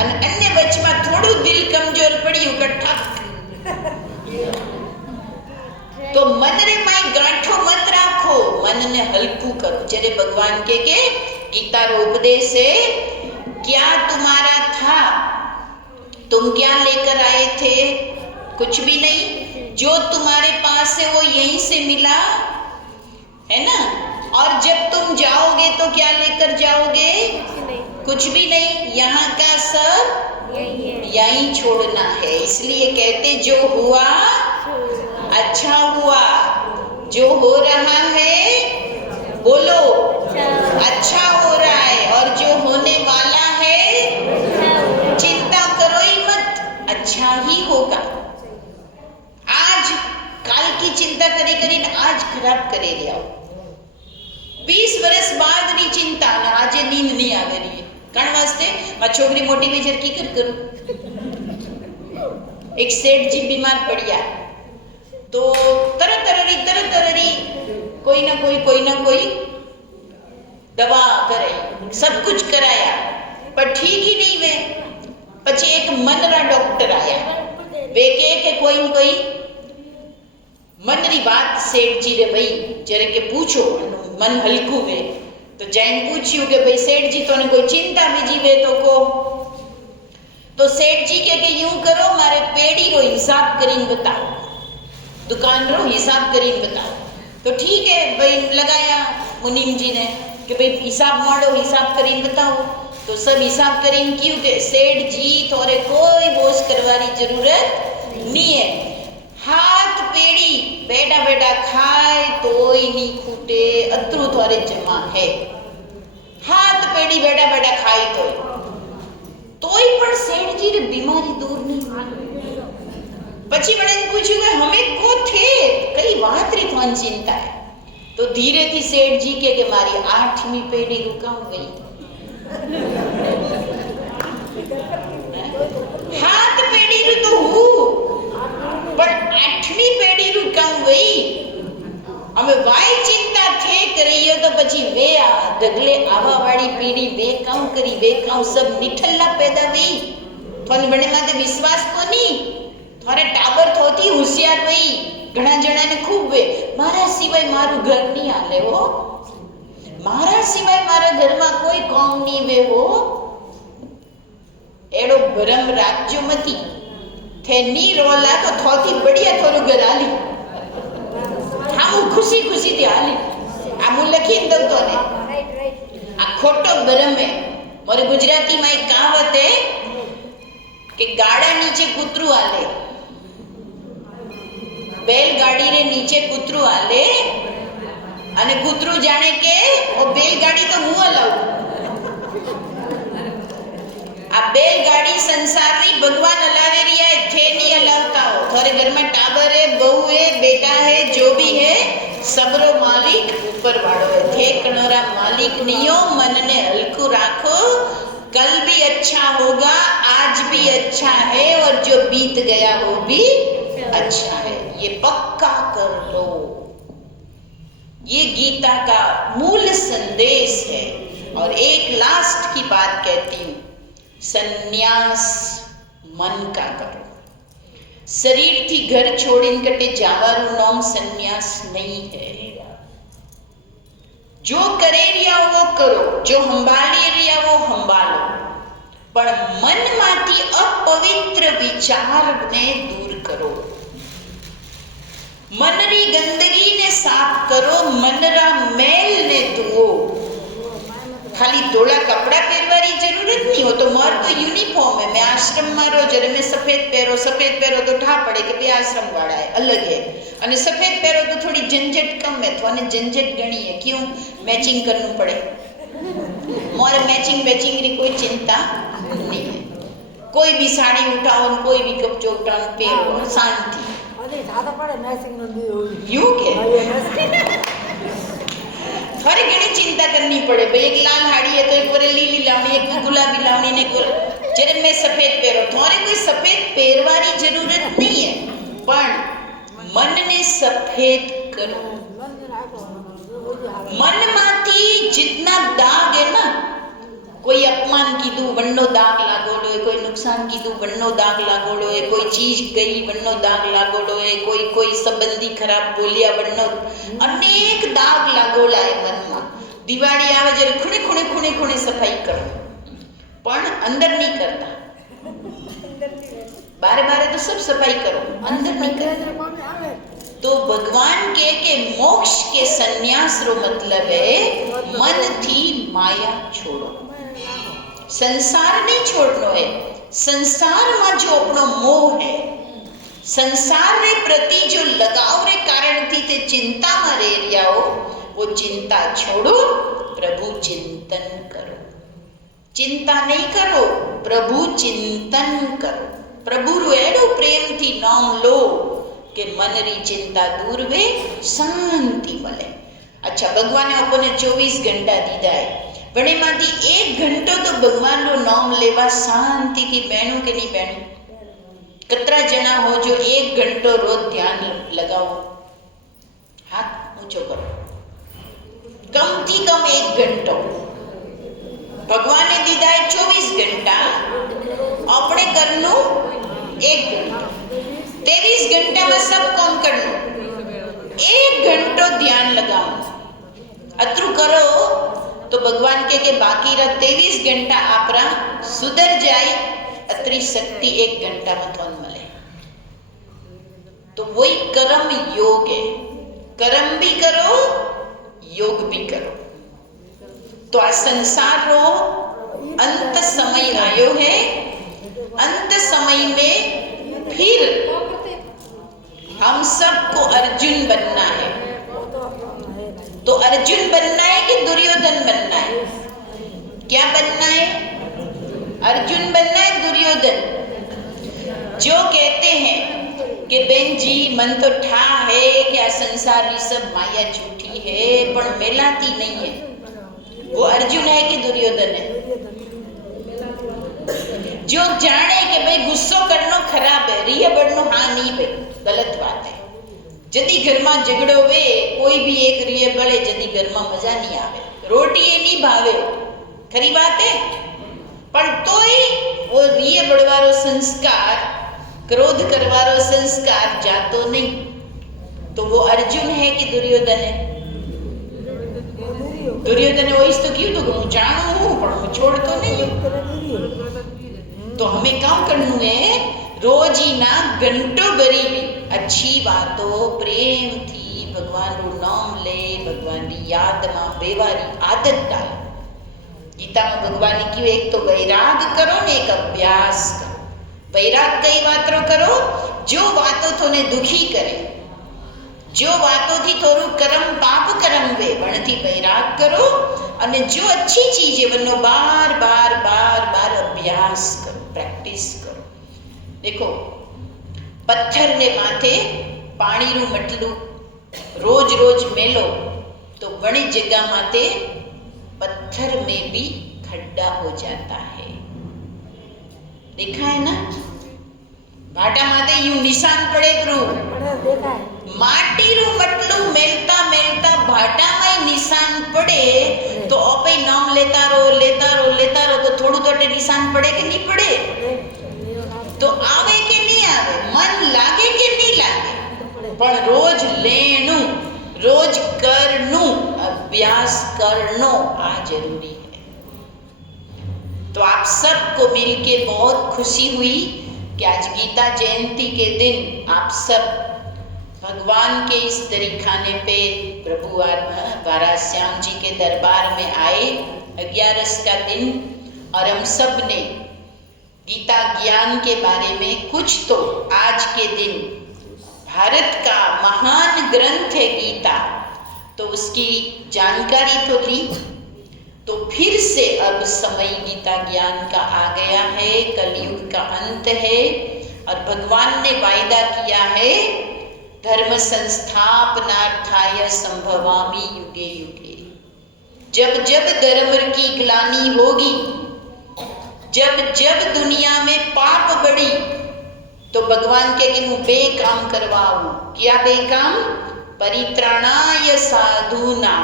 અને અન્ય વચમાં થોડું દિલ કમજોર પડ્યું કે ઠક. तो मन रे माई गांठो मत राखो, मन ने हल्कू करो. जरे भगवान के गीता रो उपदेश है, क्या तुम्हारा था, तुम क्या लेकर आए थे? कुछ भी नहीं. जो तुम्हारे पास है वो यहीं से मिला, है ना. और जब तुम जाओगे तो क्या लेकर जाओगे? कुछ भी नहीं. यहाँ का सब यहीं छोड़ना है. इसलिए कहते जो हुआ अच्छा हुआ, जो हो रहा है बोलो अच्छा हो रहा है, और जो होने वाला है चिंता करो ही मत, अच्छा ही होगा. आज काल की चिंता करी करीने आज खराब करे रहे हो. 20 वर्ष बाद नी चिंता ने आज नींद नहीं आवे रही. कारण वास्ते मारी छोकरी मोटी में जरकी कर करूं. एक सेठ जी बीमार पड़िया तो तरह तरह कोई ना कोई दवा कराई, सब कुछ कराया, पर ठीक ही नहीं वे. પછી એક મનરા ડોક્ટર આયા, वे કે કોઈ ને કોઈ મનરી વાત શેઠજી રે ભાઈ જરે કે પૂછો, મન હલકું વે. તો જઈને પૂછ્યું કે ભાઈ શેઠજી તને કોઈ ચિંતા બીજી વે તો કો. તો શેઠજી કે यूं करो, મારે પેઢીનો હિસાબ કરીને બતાવો, दुकान रो हिसाब करीन बताओ. तो ठीक है भाई, लगाया मुनीम जी ने कि भाई हिसाब मारो, हिसाब करीन बताओ. तो सब हिसाब करीन क्यों के सेठ जी थोड़े कोई बोझ करवानी जरूरत नहीं है. हाथ पेड़ी बैठा बैठा खाए तोय नहीं खूटे, अतरू थोड़े जमा है. हाथ पेड़ी बैठा बैठा खाए तोय पण सेठ जी रे बीमारी दूर नहीं. પછી મને પૂછ્યું કે હમે કો થે કઈ વાત રી થોન ચિંતા है. तो धीरे थी सेठ जी के मारी 8મી પેઢી रुकाऊ गई. हाथ पेढ़ी रू तो हूँ, पर 8મી પેઢી रुकाऊ गई. અમે વાય ચિંતા થે કરીએ તો પછી वे ढगले आवा वाली पीढ़ी वे काऊ करी, वे काऊ सब निठल्ला पैदा वी. થોન બને માતે વિશ્વાસ કોની, थारे टाबर थोती होशियार वही. घणा जणा ने खूब वे मारा सिवाय मारू घर नहीं हाले हो, मारा सिवाय मारा घर में कोई काम नहीं वे हो. एड़ो भरम राखजो मती, थे नी रोला तो थोती बढ़िया थोड़ू घर हाली. हम खुशी खुशी थी हाली. आ मु लखीन दઉં તો ને આ ખોટો ભરમ है. मोरे गुजराती में एक कहावत है कि गाड़ा नीचे कूतरू हाले. बैलगाड़ी रे नीचे कूतरू आले અને કૂતરું જાણે કે ઓ બેલગાડી તો હું હલાવું. આ બેલગાડી સંસારની ભગવાન હલાવે रिया है, थे नहीं हलावता हो. थारे घर में टाबर है, बहू है, बेटा है, जो भी है सबरो मालिक ऊपर वाળો है. थे कणोरा मालिक नहीं हो. मन ने हल्कू राखो. कल भी अच्छा होगा, आज भी अच्छा है और जो बीत गया वो भी अच्छा है. ये पक्का कर लो. ये गीता का मूल संदेश है. और एक लास्ट की बात कहती हूँ, संन्यास मन का करो. शरीर थी घर छोड़ीने कटे जावारू नाम संन्यास नहीं है. जो करे रिया वो करो, जो संभाली रिया वो संभालो, पण मन माथी अपवित्र विचार ने दूर करो. मनरी गंदगी ने साफ करो. मनरा मेल ने धुओ. खाली धोला कपड़ा पहरवानी जरूरत नहीं हो. तो मोर तो यूनिफॉर्म है. मैं आश्रम में रो जरे मैं सफेद पहरो तो ठा पड़े कि भाई आश्रम वाला है, अलग है. અને સફેદ પહેરો તો થોડી ઝંઝટ કમ है. तो आने झंझट गणी है. क्यों? मैचिंग करना पड़े. मोर मैचिंग री कोई चिंता नहीं है. कोई भी साड़ी उठाओ, कोई भी कपचो उठाओ, पहरो शांति. यूं के थोड़ी घनी चिंता करनी पड़े. भाई एक लाल हाड़ी है तो एक बार लीली लावनी, एक गुलाबी लावनी ने जरे मैं सफेद पहरो. थोड़े कोई सफेद पहरवानी जरूरत नहीं है, पण मन ने सफेद करो. मन माथी जितना दाग है ना, कोई अपमान कीधु वन्नो दाग लागोड़ो है, कोई नुकसान कीधु वन्नो दाग लागोड़ो है, कोई चीज गई वन्नो दाग लागोड़ो है, कोई संबंधी खराब बोलिया वन्नो, अनेक दाग लागोड़ा है मन में. दिवाળી આવે જ્યારે ખૂણે સફાઈ કરો, પણ અંદર नहीं करता. बारे तो सब सफाई करो, अंदर नहीं करता. तो भगवान के मोक्ष के संन्यास रो मतलब है मन थी माया छोड़ो. संसार नहीं छोड़नो है. संसार में जो अपनो मोह है, संसार रे प्रति जो लगाव रे कारण थी ते चिंता में रह रिया हो, वो चिंता छोड़ो. प्रभु चिंतन करो. चिंता नहीं करो, प्रभु चिंतन करो. प्रभु रो एडो प्रेम थी नाम लो के मन री चिंता दूर वे, शांति मले. अच्छा, भगवाने अपने 24 घंटा दीधा है. वणे मांथी 1 घंटो तो भगवान रो नाम लेवा शांति थी बेणु के नहीं बेणु? कतरा जना हो जो 1 घंटो रोज ध्यान लगाओ? हाथ ऊंचो करो. कम थी कम 1 घंटो. भगवान ने दीधा है 24 घंटा, अपने करनो 1 घंटा. 23 घंटा में सब काम करनो. 1 घंटो ध्यान लगाओ. अत्रु करो तो भगवान के बाकी रहा 23 घंटा आपरा सुधर जाए. अतरी शक्ति 1 घंटा में थोन मले. तो वही कर्म योग है. कर्म भी करो, योग भी करो. तो आ संसार रो अंत समय आयो है. अंत समय में फिर हम सबको अर्जुन बनना है. तो अर्जुन बनना है कि दुर्योधन बनना है? क्या बनना है? अर्जुन बनना है, दुर्योधन? जो कहते हैं कि बेन जी मन तो ठा है कि आ संसार री सब माया झूठी है पण मेलाती नहीं है, वो अर्जुन है कि दुर्योधन है? जो जाने कि भाई गुस्सो करनो खराब है, रिया बढ़नो हाँ नहीं भाई गलत बात है. जदी घर में झगड़ो वे, कोई भी एक रिये बड़े, जदी घर में मजा नहीं आवे, रोटी ये नहीं भावे, खरी बात है. पण तोय वो रिये बड़वारो संस्कार, क्रोध करवारो संस्कार जातो नहीं. तो वो अर्जुन है कि दुर्योधन है? दुर्योधन ने वही तो क्यों, तो मैं जानू हूँ पर मैं छोड़तो नहीं हूँ. तो हमें काम करना है, रोज ही ना घंटों भरी अच्छी बातों प्रेम थी भगवान रू नाम ले, भगवान की याद में बेवारी आदत डाल. गीता में भगवान ने क्यों एक तो वैराग करो ने एक अभ्यास करो. वैराग कई बातों करो जो बातों थोने दुखी करे, જો વાતોથી થોડું કરમ પાપ કરમવે વણથી વૈરાગ કરો અને જો अच्छी चीज है वनो बार बार बार बार अभ्यास करो, प्रैक्टिस करो। देखो पत्थर ने माथे पानी रू मटलू रोज रोज मेलो तो बड़ी जगह माथे पत्थर में भी खड्डा हो जाता है। देखा है ना, भाटा माथे यू निशान पड़े करू माटी रू मटलू मेलता मेलता भाटा में निशान पड़े तो अपे नाम लेता रहो तो थोड़ू तो निशान पड़े कि नहीं पड़े? तो आवे के नहीं आवे, मन लागे के नहीं लागे, पर रोज लेनु रोज करनु अभ्यास करनो आ जरूरी है। तो आप सबको मिलके बहुत खुशी हुई कि आज गीता जयंती के दिन आप सब भगवान के इस दरीखाने पे प्रभु वाराश्याम जी के दरबार में आए। 11 का दिन और हम सब ने गीता ज्ञान के बारे में कुछ तो आज के दिन, भारत का महान ग्रंथ है गीता, तो उसकी जानकारी तो ली। तो फिर से अब समय गीता ज्ञान का आ गया है, कलयुग का अंत है और भगवान ने वायदा किया है धर्म संस्थापनार्थाय संभवामि युगे युगे। जब जब धर्म की ग्लानि होगी, जब जब दुनिया में पाप बढ़ी तो भगवान के कि मैं बेकाम करवाऊं। क्या बेकाम? परित्राणाय साधूनां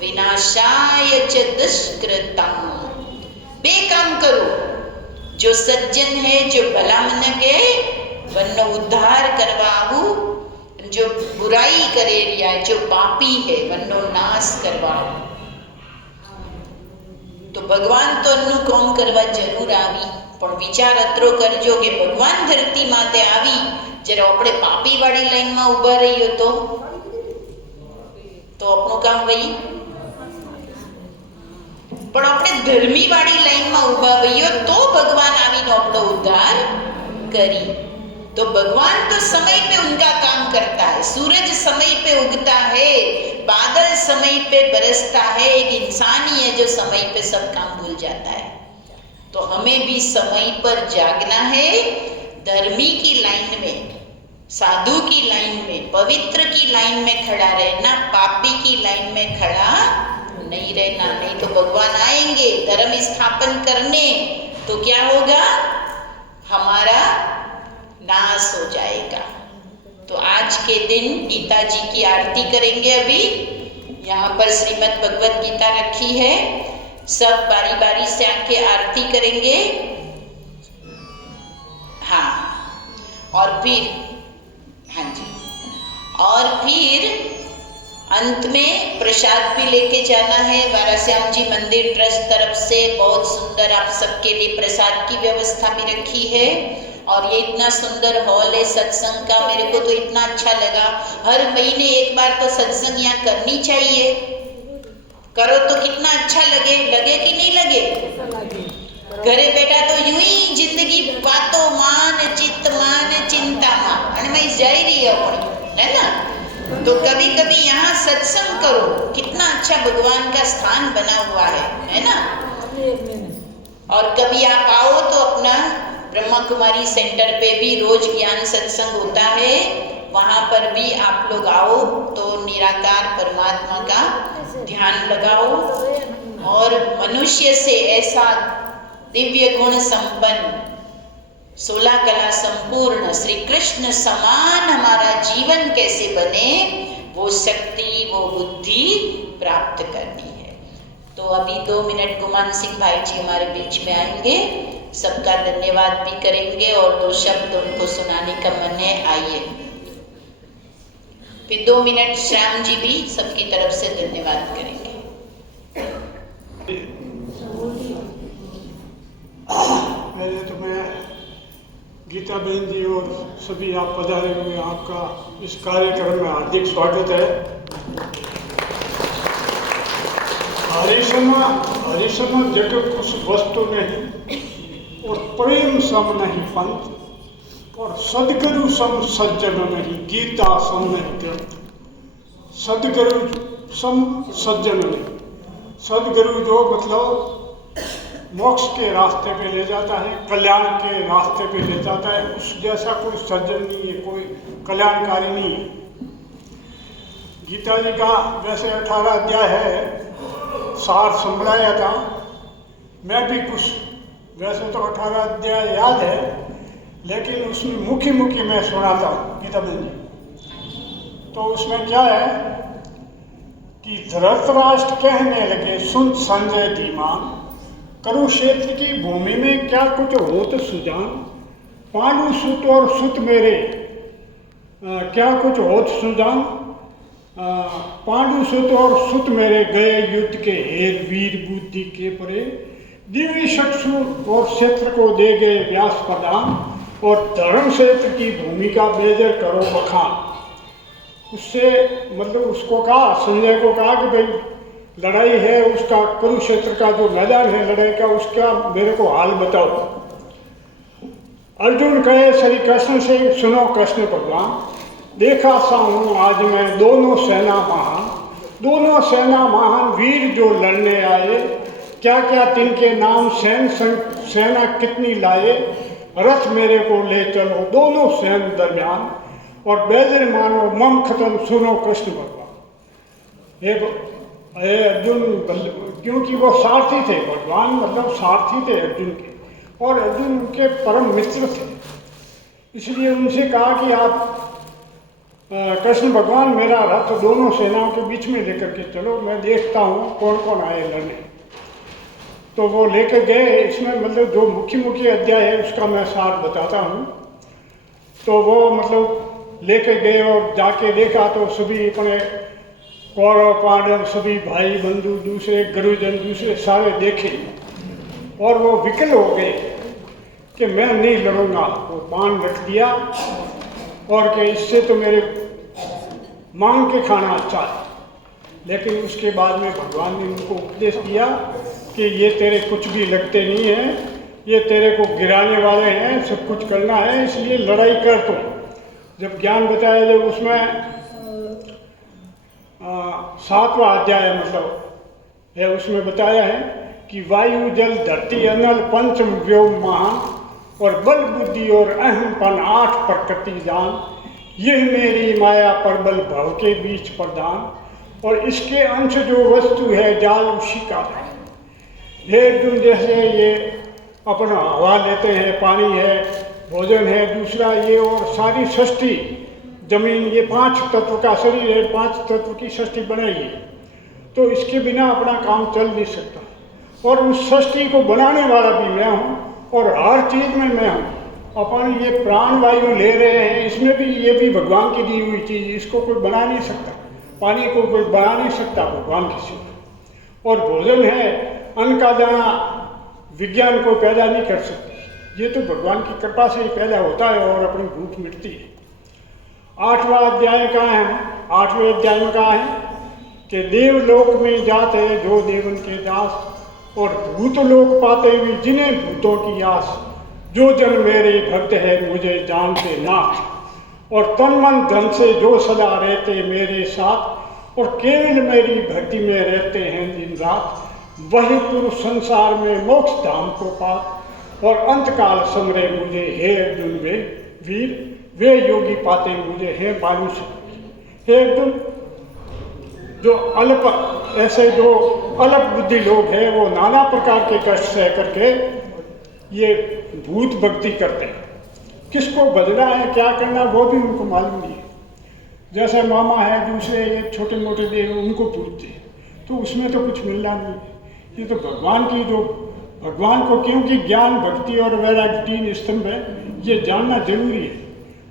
विनाशाय च दुष्कृतां। बेकाम करो, जो सज्जन है जो भला मनक है वनो उद्धार करवाऊं, जो बुराई करे रिया जो पापी है वनो नाश करवाओ। तो भगवान तो अन्नु काम करवा जरूर आवी, पण विचार अतरो करजो के भगवान धरती माते आवी जरे आपणे पापी वाली लाइन में उभा रहियो तो आपणो काम वही, पण आपणे धर्मी वाली लाइन में उभा रहियो तो भगवान आवीने आपणो उद्धार करी। तो भगवान तो समय पे उनका काम करता है। सूरज समय पे उगता है, बादल समय पे बरसता है, एक इंसान ही है जो समय पे सब काम भूल जाता है। तो हमें भी समय पर जागना है, धर्मी की लाइन में, साधु की लाइन में, पवित्र की लाइन में खड़ा रहना, पापी की लाइन में खड़ा नहीं रहना। नहीं तो भगवान आएंगे धर्म स्थापन करने तो क्या होगा? हमारा नाश हो जाएगा। तो आज के दिन गीता जी की आरती करेंगे। अभी यहाँ पर श्रीमद् भगवत गीता रखी है, सब बारी बारी से आके आरती करेंगे। हाँ, और फिर हाँ जी, और फिर अंत में प्रसाद भी लेके जाना है। वाराश्याम जी मंदिर ट्रस्ट तरफ से बहुत सुंदर आप सबके लिए प्रसाद की व्यवस्था भी रखी है। और ये इतना सुंदर हॉल है सत्संग का, मेरे को तो इतना अच्छा लगा। हर महीने एक बार तो सत्संग यहाँ करनी चाहिए, करो तो कितना अच्छा लगे कि नहीं लगे? घरे बैठा तो यूं ही जिंदगी बातों मान चित्त मान चिंता मान मैं जाई रही है ना। तो कभी कभी यहाँ सत्संग करो, कितना अच्छा भगवान का स्थान बना हुआ है ना। और कभी आप आओ तो अपना ब्रह्मा कुमारी सेंटर पे भी रोज ज्ञान सत्संग होता है, वहाँ पर भी आप लोग आओ तो निराकार परमात्मा का ध्यान लगाओ और मनुष्य से ऐसा दिव्य गुण संपन्न 16 कला संपूर्ण श्री कृष्ण समान हमारा जीवन कैसे बने, वो शक्ति वो बुद्धि प्राप्त करनी है। तो अभी 2 मिनट गुमान सिंह भाई जी हमारे बीच में आएंगे, सबका धन्यवाद भी करेंगे और 2 शब्द उनको सुनाने का मन है। आइए, फिर 2 मिनट श्याम जी भी सबकी तरफ से धन्यवाद करेंगे। पहले तो मैं गीता बहन जी और सभी आप पधारे हुए आपका इस कार्यक्रम में हार्दिक स्वागत है। हरिसम जगत कुछ वस्तु नहीं और प्रेम सम नहीं पंथ और सदगुरु सम सज्जन नहीं, गीता सम नहीं ग्रंथ। सदगुरु सम सज्जन। सदगुरु जो मतलब मोक्ष के रास्ते पे ले जाता है, कल्याण के रास्ते पे ले जाता है, उस जैसा कोई सज्जन नहीं है, कोई कल्याणकारी नहीं है। गीता जी का वैसे 18 अध्याय है, सार संभलाया था। मैं भी कुछ वैसे तो 18 अध्याय याद है, लेकिन उसमें मुख्य मैं सुनाता हूँ गीता जी। तो उसमें क्या है कि धृतराष्ट्र कहने लगे, सुन संजय धीमान, कुरुक्षेत्र की भूमि में क्या कुछ होत सुजान। पांडु सुत और सुत मेरे क्या कुछ होत सुजान। पांडु सुत और सुत मेरे गए युद्ध के हेर, वीर बुद्धि के परे। दिव्य चक्षु और क्षेत्र को दे गए व्यास प्रदान, और धर्म क्षेत्र की भूमि का बेजर करो बखान। उससे मतलब उसको कहा, संजय को कहा कि भाई लड़ाई है, उसका कुरुक्षेत्र का जो मैदान है लड़ाई का, उसका मेरे को हाल बताओ। अर्जुन कहे श्री कृष्ण से, सुनो कृष्ण भगवान, देखा सा हूँ आज मैं दोनों सेना महान वीर जो लड़ने आए। क्या क्या तिनके नाम, सेना कितनी लाए। रथ मेरे को ले चलो दोनों सैन दरमियान, और बेजर मानो मम खत्म, सुनो कृष्ण भगवान। हे अर्जुन, क्योंकि वो सारथी थे, भगवान मतलब सारथी थे अर्जुन के, और अर्जुन उनके परम मित्र थे। इसलिए उनसे कहा कि आप कृष्ण भगवान मेरा रथ दोनों सेनाओं के बीच में लेकर के चलो, मैं देखता हूँ कौन कौन आए लड़ने। तो वो लेकर गए। इसमें मतलब जो मुख्य अध्याय है उसका मैं सार बताता हूँ। तो वो मतलब लेके गए और जाके देखा तो सभी अपने कौरव पांडव सभी भाई बंधु दूसरे गुरुजन दूसरे सारे देखे, और वो विकल हो गए कि मैं नहीं लड़ूंगा। वो बाण रख दिया और कि इससे तो मेरे मांग के खाना अच्छा है। लेकिन उसके बाद में भगवान ने उनको उपदेश दिया कि ये तेरे कुछ भी लगते नहीं हैं, ये तेरे को गिराने वाले हैं, सब कुछ करना है, इसलिए लड़ाई कर। तो जब ज्ञान बताया जब उसमें 7वां अध्याय मतलब है, उसमें बताया है कि वायु जल धरती अनल पंचम व्योम महान, और बल बुद्धि और अहमपन 8 प्रकृति जान। यह मेरी माया परबल भव के बीच प्रदान, और इसके अंश जो वस्तु है जाल उसी का है। हे अर्जुन, जैसे ये अपना हवा लेते हैं, पानी है, भोजन है, दूसरा ये और सारी सृष्टि जमीन, ये 5 तत्व का शरीर है, 5 तत्व की सृष्टि बनाई है। तो इसके बिना अपना काम चल नहीं सकता, और उस सृष्टि को बनाने वाला भी मैं हूँ, और हर चीज़ में मैं हूँ। अपन ये प्राण वायु ले रहे हैं, इसमें भी ये भी भगवान की दी हुई चीज़, इसको कोई बना नहीं सकता। पानी को कोई बना नहीं सकता भगवान की सिवा। और भोजन है, अन्न का दाना विज्ञान को पैदा नहीं कर सकती, ये तो भगवान की कृपा से ही पैदा होता है और अपनी भूख मिटती है। 8वां अध्याय का है, 8वें अध्याय में कहा है कि देवलोक में जाते जो देवन के दास, और भूत लोक पाते भी जिन्हें भूतों की आस। जो जन मेरे भक्त है मुझे जानते नाथ, और तन मन धन से जो सदा रहते मेरे साथ, और केवल मेरी भक्ति में रहते हैं दिन रात। वही पुरुष संसार में मोक्ष धाम को पात, और अंतकाल समरे मुझे हे अर्जुन वे वीर। वे योगी पाते मुझे हे मानुष। हे अर्जुन, जो अल्प ऐसे जो अल्प बुद्धि लोग हैं वो नाना प्रकार के कष्ट सह करके ये भूत भक्ति करते हैं। किसको बजना है, क्या करना, वो भी उनको मालूम नहीं है। जैसे मामा है, दूसरे ये छोटे मोटे देव, उनको पूछते हैं तो उसमें तो कुछ मिलना नहीं है। ये तो भगवान की जो भगवान को, क्योंकि ज्ञान भक्ति और वैराग्य 3 स्तंभ है, ये जानना जरूरी है।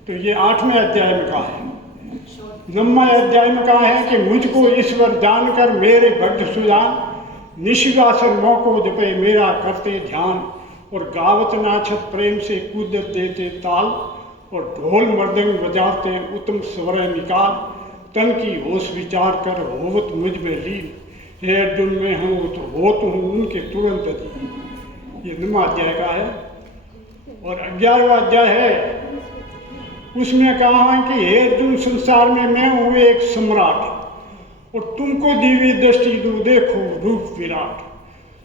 तो ये 8वें अध्याय में कहा है। 9वें अध्याय में कहा है कि मुझको ईश्वर जानकर मेरे भक्त सुजान, निशिवासन मौको जपे मेरा करते ध्यान, और गावत नाचत प्रेम से कूदत देते ताल, और ढोल मर्दंग बजाते उत्तम स्वर निकाल। तन की होश विचार कर होवत मुझ में लीन, हे अर्जुन में हूँ तो होत हूँ उनके तुरंत अधीन। ये 9वां अध्याय का है। और 11वां अध्याय है, उसमें कहा है कि हे अर्जुन, संसार में मैं हूँ एक सम्राट, और तुमको दिव्य दृष्टि दो देखो रूप विराट।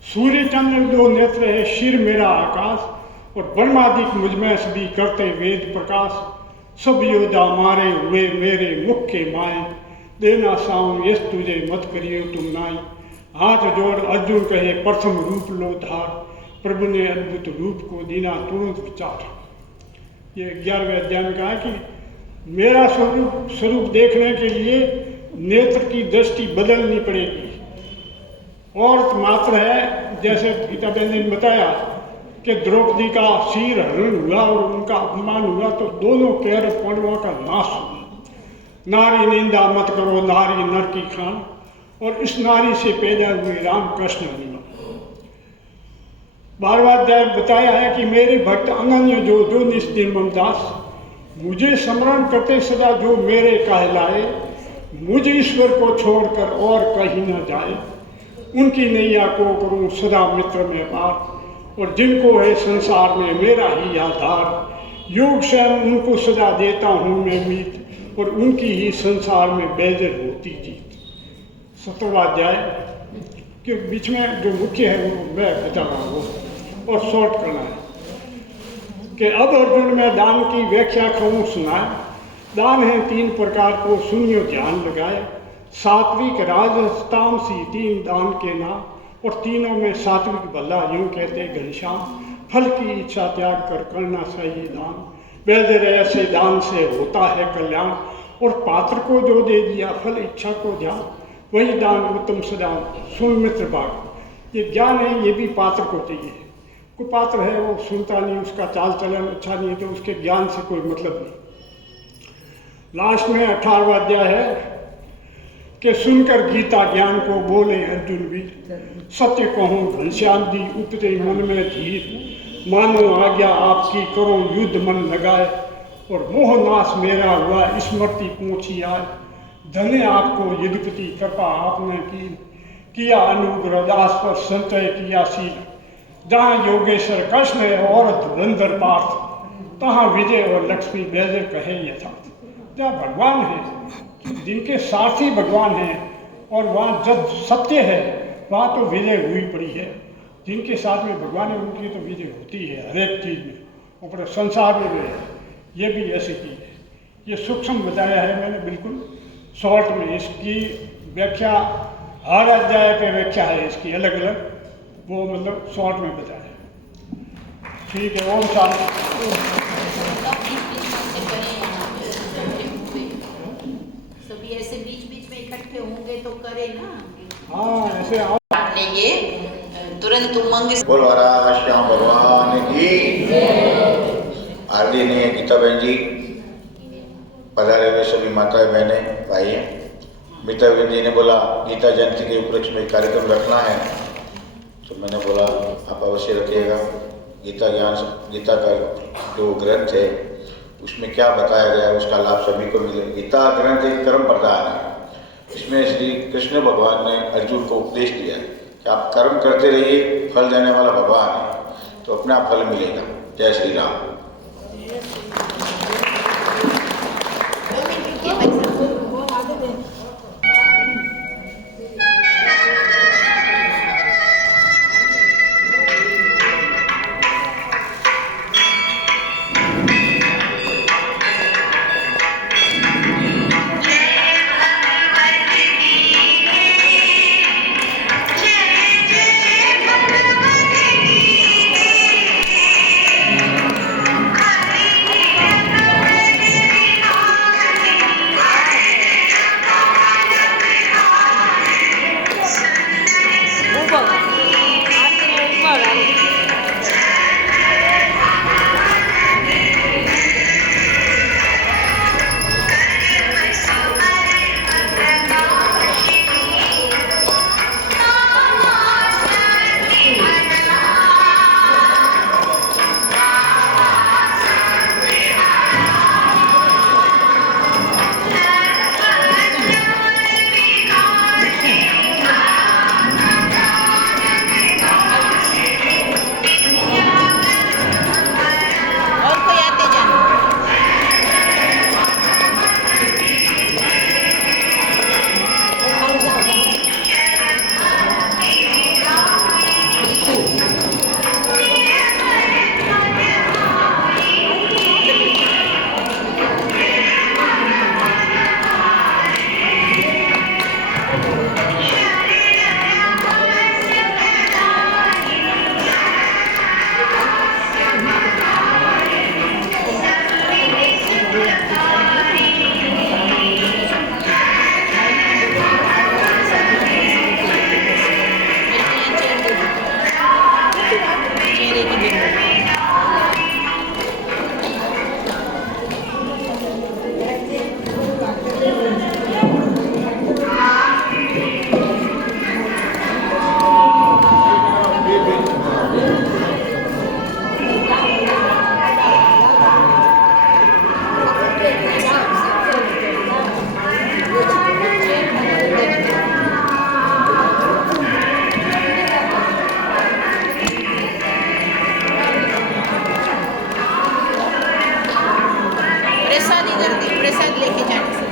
सूर्य चंद्र दो नेत्र है, शिर मेरा आकाश, और ब्रह्मादिक मुझमें सभी करते वेद प्रकाश। सब योद्धा मारे हुए मेरे मुख के माए, देना साऊं यश तुझे मत करियो तुम नाई। हाथ जोड़ अर्जुन कहे प्रथम रूप लो धार, प्रभु ने अद्भुत रूप को दीना तुरंत विचार। ये 11वें अध्याय में कहा है कि मेरा स्वरूप देखने के लिए नेत्र की दृष्टि बदलनी पड़ेगी। और मात्र है, जैसे गीता बहन ने बताया कि द्रौपदी का सिर हरण हुआ और उनका अपमान हुआ तो दोनों पैर पांडवों का नाश हुआ। नारी निंदा मत करो, नारी नर की खान, और इस नारी से पैदा हुए राम कृष्ण हनुमान। 12वां अध्याय बताया है कि मेरे भक्त अनन्य जो निष्दिन ममदास, मुझे स्मरण करते सदा जो मेरे कहलाए, मुझ ईश्वर को छोड़कर और कहीं न जाए। उनकी नैया को करूं सदा मित्र में पार, और जिनको है संसार में मेरा ही आधार। योग स्वयं उनको सदा देता हूँ मैं मीत, और उनकी ही संसार में बेजर होती जीत। 17वां अध्याय के बीच में जो मुख्य है वो मैं बता रहा हूँ, और शॉर्ट करना है कि अब अर्जुन में दान की व्याख्या कहूँ सुनाए। दान है 3 प्रकार को सुनियो ध्यान लगाए, सात्विक राजस तामसी 3 दान के नाम, और तीनों में सात्विक भला यूं कहते घनश्याम। फल की इच्छा त्याग कर करना चाहिए दान, बेदर ऐसे दान से होता है कल्याण। और पात्र को जो दे दिया फल इच्छा को ध्यान, वही दान उत्तम सदा सुन मित्र बाग। ये ज्ञान है, ये भी पात्र को चाहिए। कोई पात्र है वो सुनता नहीं, उसका चाल चलन अच्छा नहीं है तो उसके ज्ञान से कोई मतलब नहीं। लास्ट में 18वां अध्याय है कि सुनकर गीता ज्ञान को बोले अर्जुन वीर। सत्य कहूँ घनश्याम दी उपते मन में धीर, मानो आज्ञा आपकी करो युद्ध मन लगाए। और मोहनाश मेरा हुआ स्मृति पहुँची आए, धन्य आपको यदुपति कृपा आपने की। किया अनुग्रह दास पर संचय किया सी, जहाँ योगेश्वर कृष्ण है और धुरंधर पार्थ, तहाँ विजय और लक्ष्मी बेजर कहे यथार्थ। जहाँ भगवान है, जिनके साथी भगवान हैं, और वहाँ जब सत्य है वहाँ तो विजय हुई पड़ी है। जिनके साथ में भगवान है उनकी तो विजय होती है हर एक चीज़ में, ऊपर संसार में भी है। ये भी ऐसी चीज़ है। ये सूक्ष्म बताया है मैंने बिल्कुल शॉर्ट में। इसकी व्याख्या हर अध्याय पे व्याख्या है इसकी अलग अलग, वो मतलब शॉर्ट में बताया है। ठीक है, ओम शांति। सभी ऐसे बीच बीच में इकट्ठे होंगे तो करे ना। हाँ, ऐसे आओ लेंगे तुरंत उमंग। बोलो श्याम भगवान की। आदरणीय गीता बहन जी, पधारे हुए सभी माताएं बहनें भाई हैं। गीता बहन जी ने बोला गीता जयंती के उपलक्ष्य में कार्यक्रम रखना है, तो मैंने बोला आप अवश्य रखिएगा। गीता का जो ग्रंथ है उसमें क्या बताया गया है उसका लाभ सभी को मिले। गीता ग्रंथ एक कर्म प्रधान है। इसमें श्री कृष्ण भगवान ने अर्जुन को उपदेश दिया कि आप कर्म करते रहिए, फल देने वाला भगवान है, तो अपने आप फल मिलेगा। जय श्री राम। प्रसाद इधर दे, प्रसाद लेके जाने से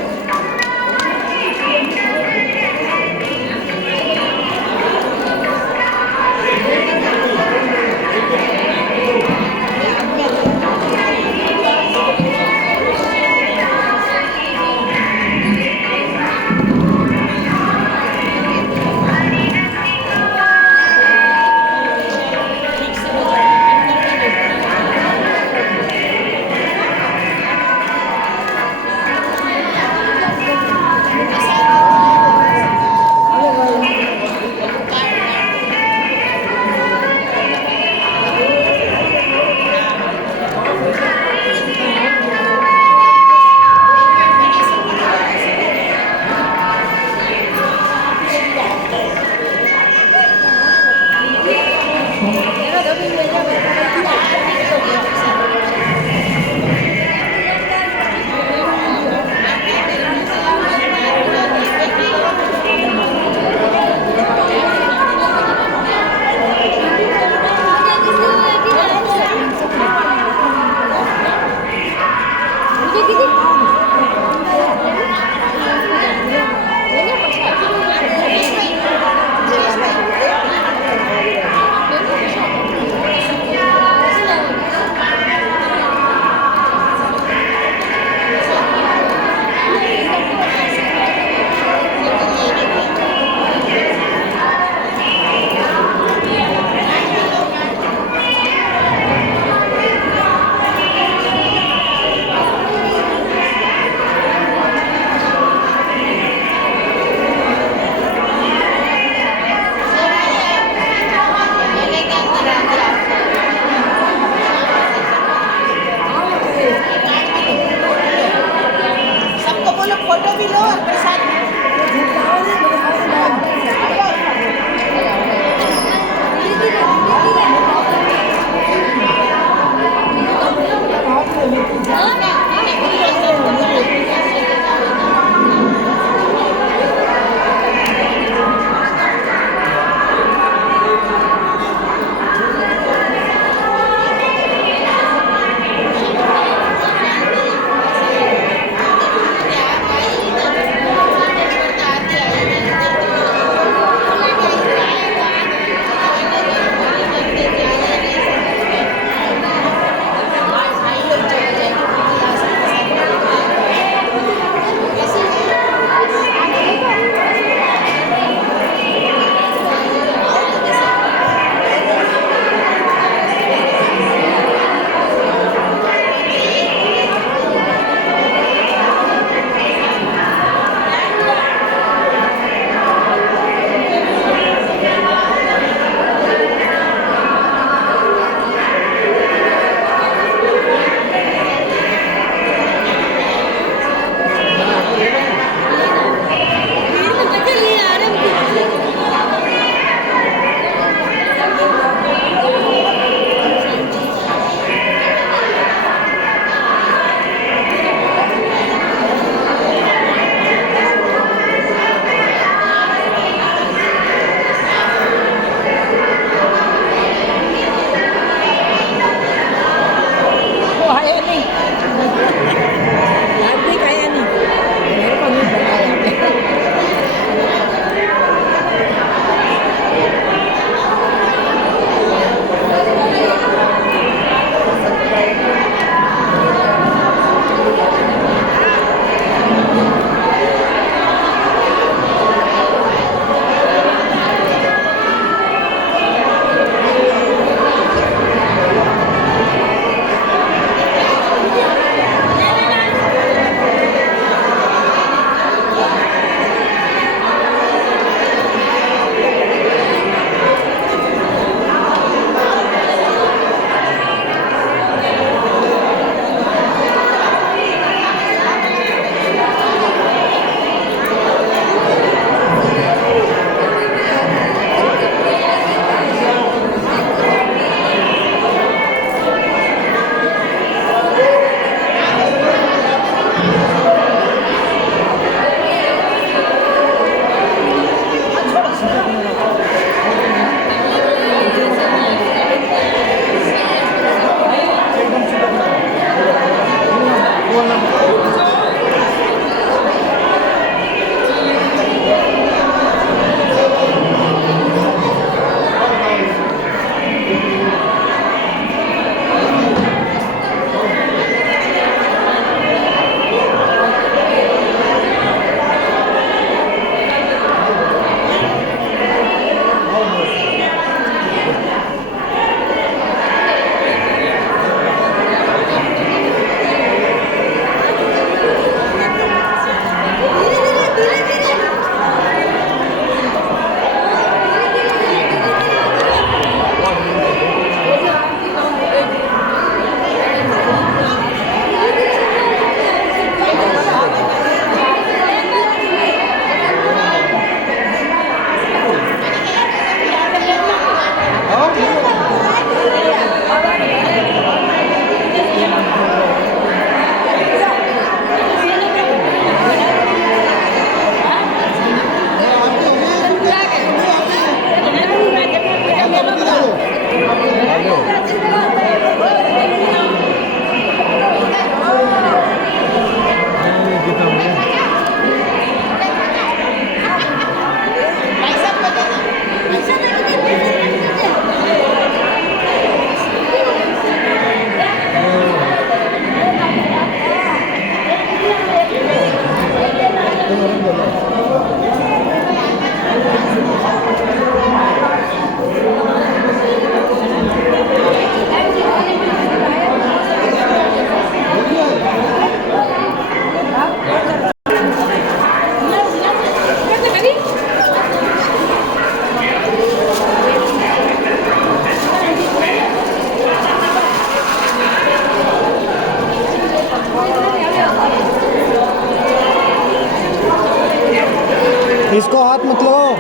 इसको हाथ मत लगाओ,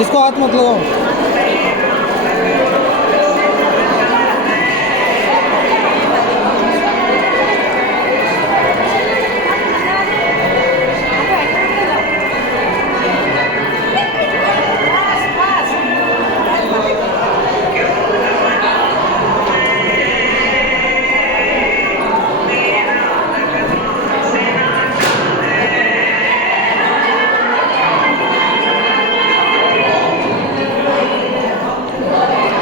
इसको हाथ मत लगाओ।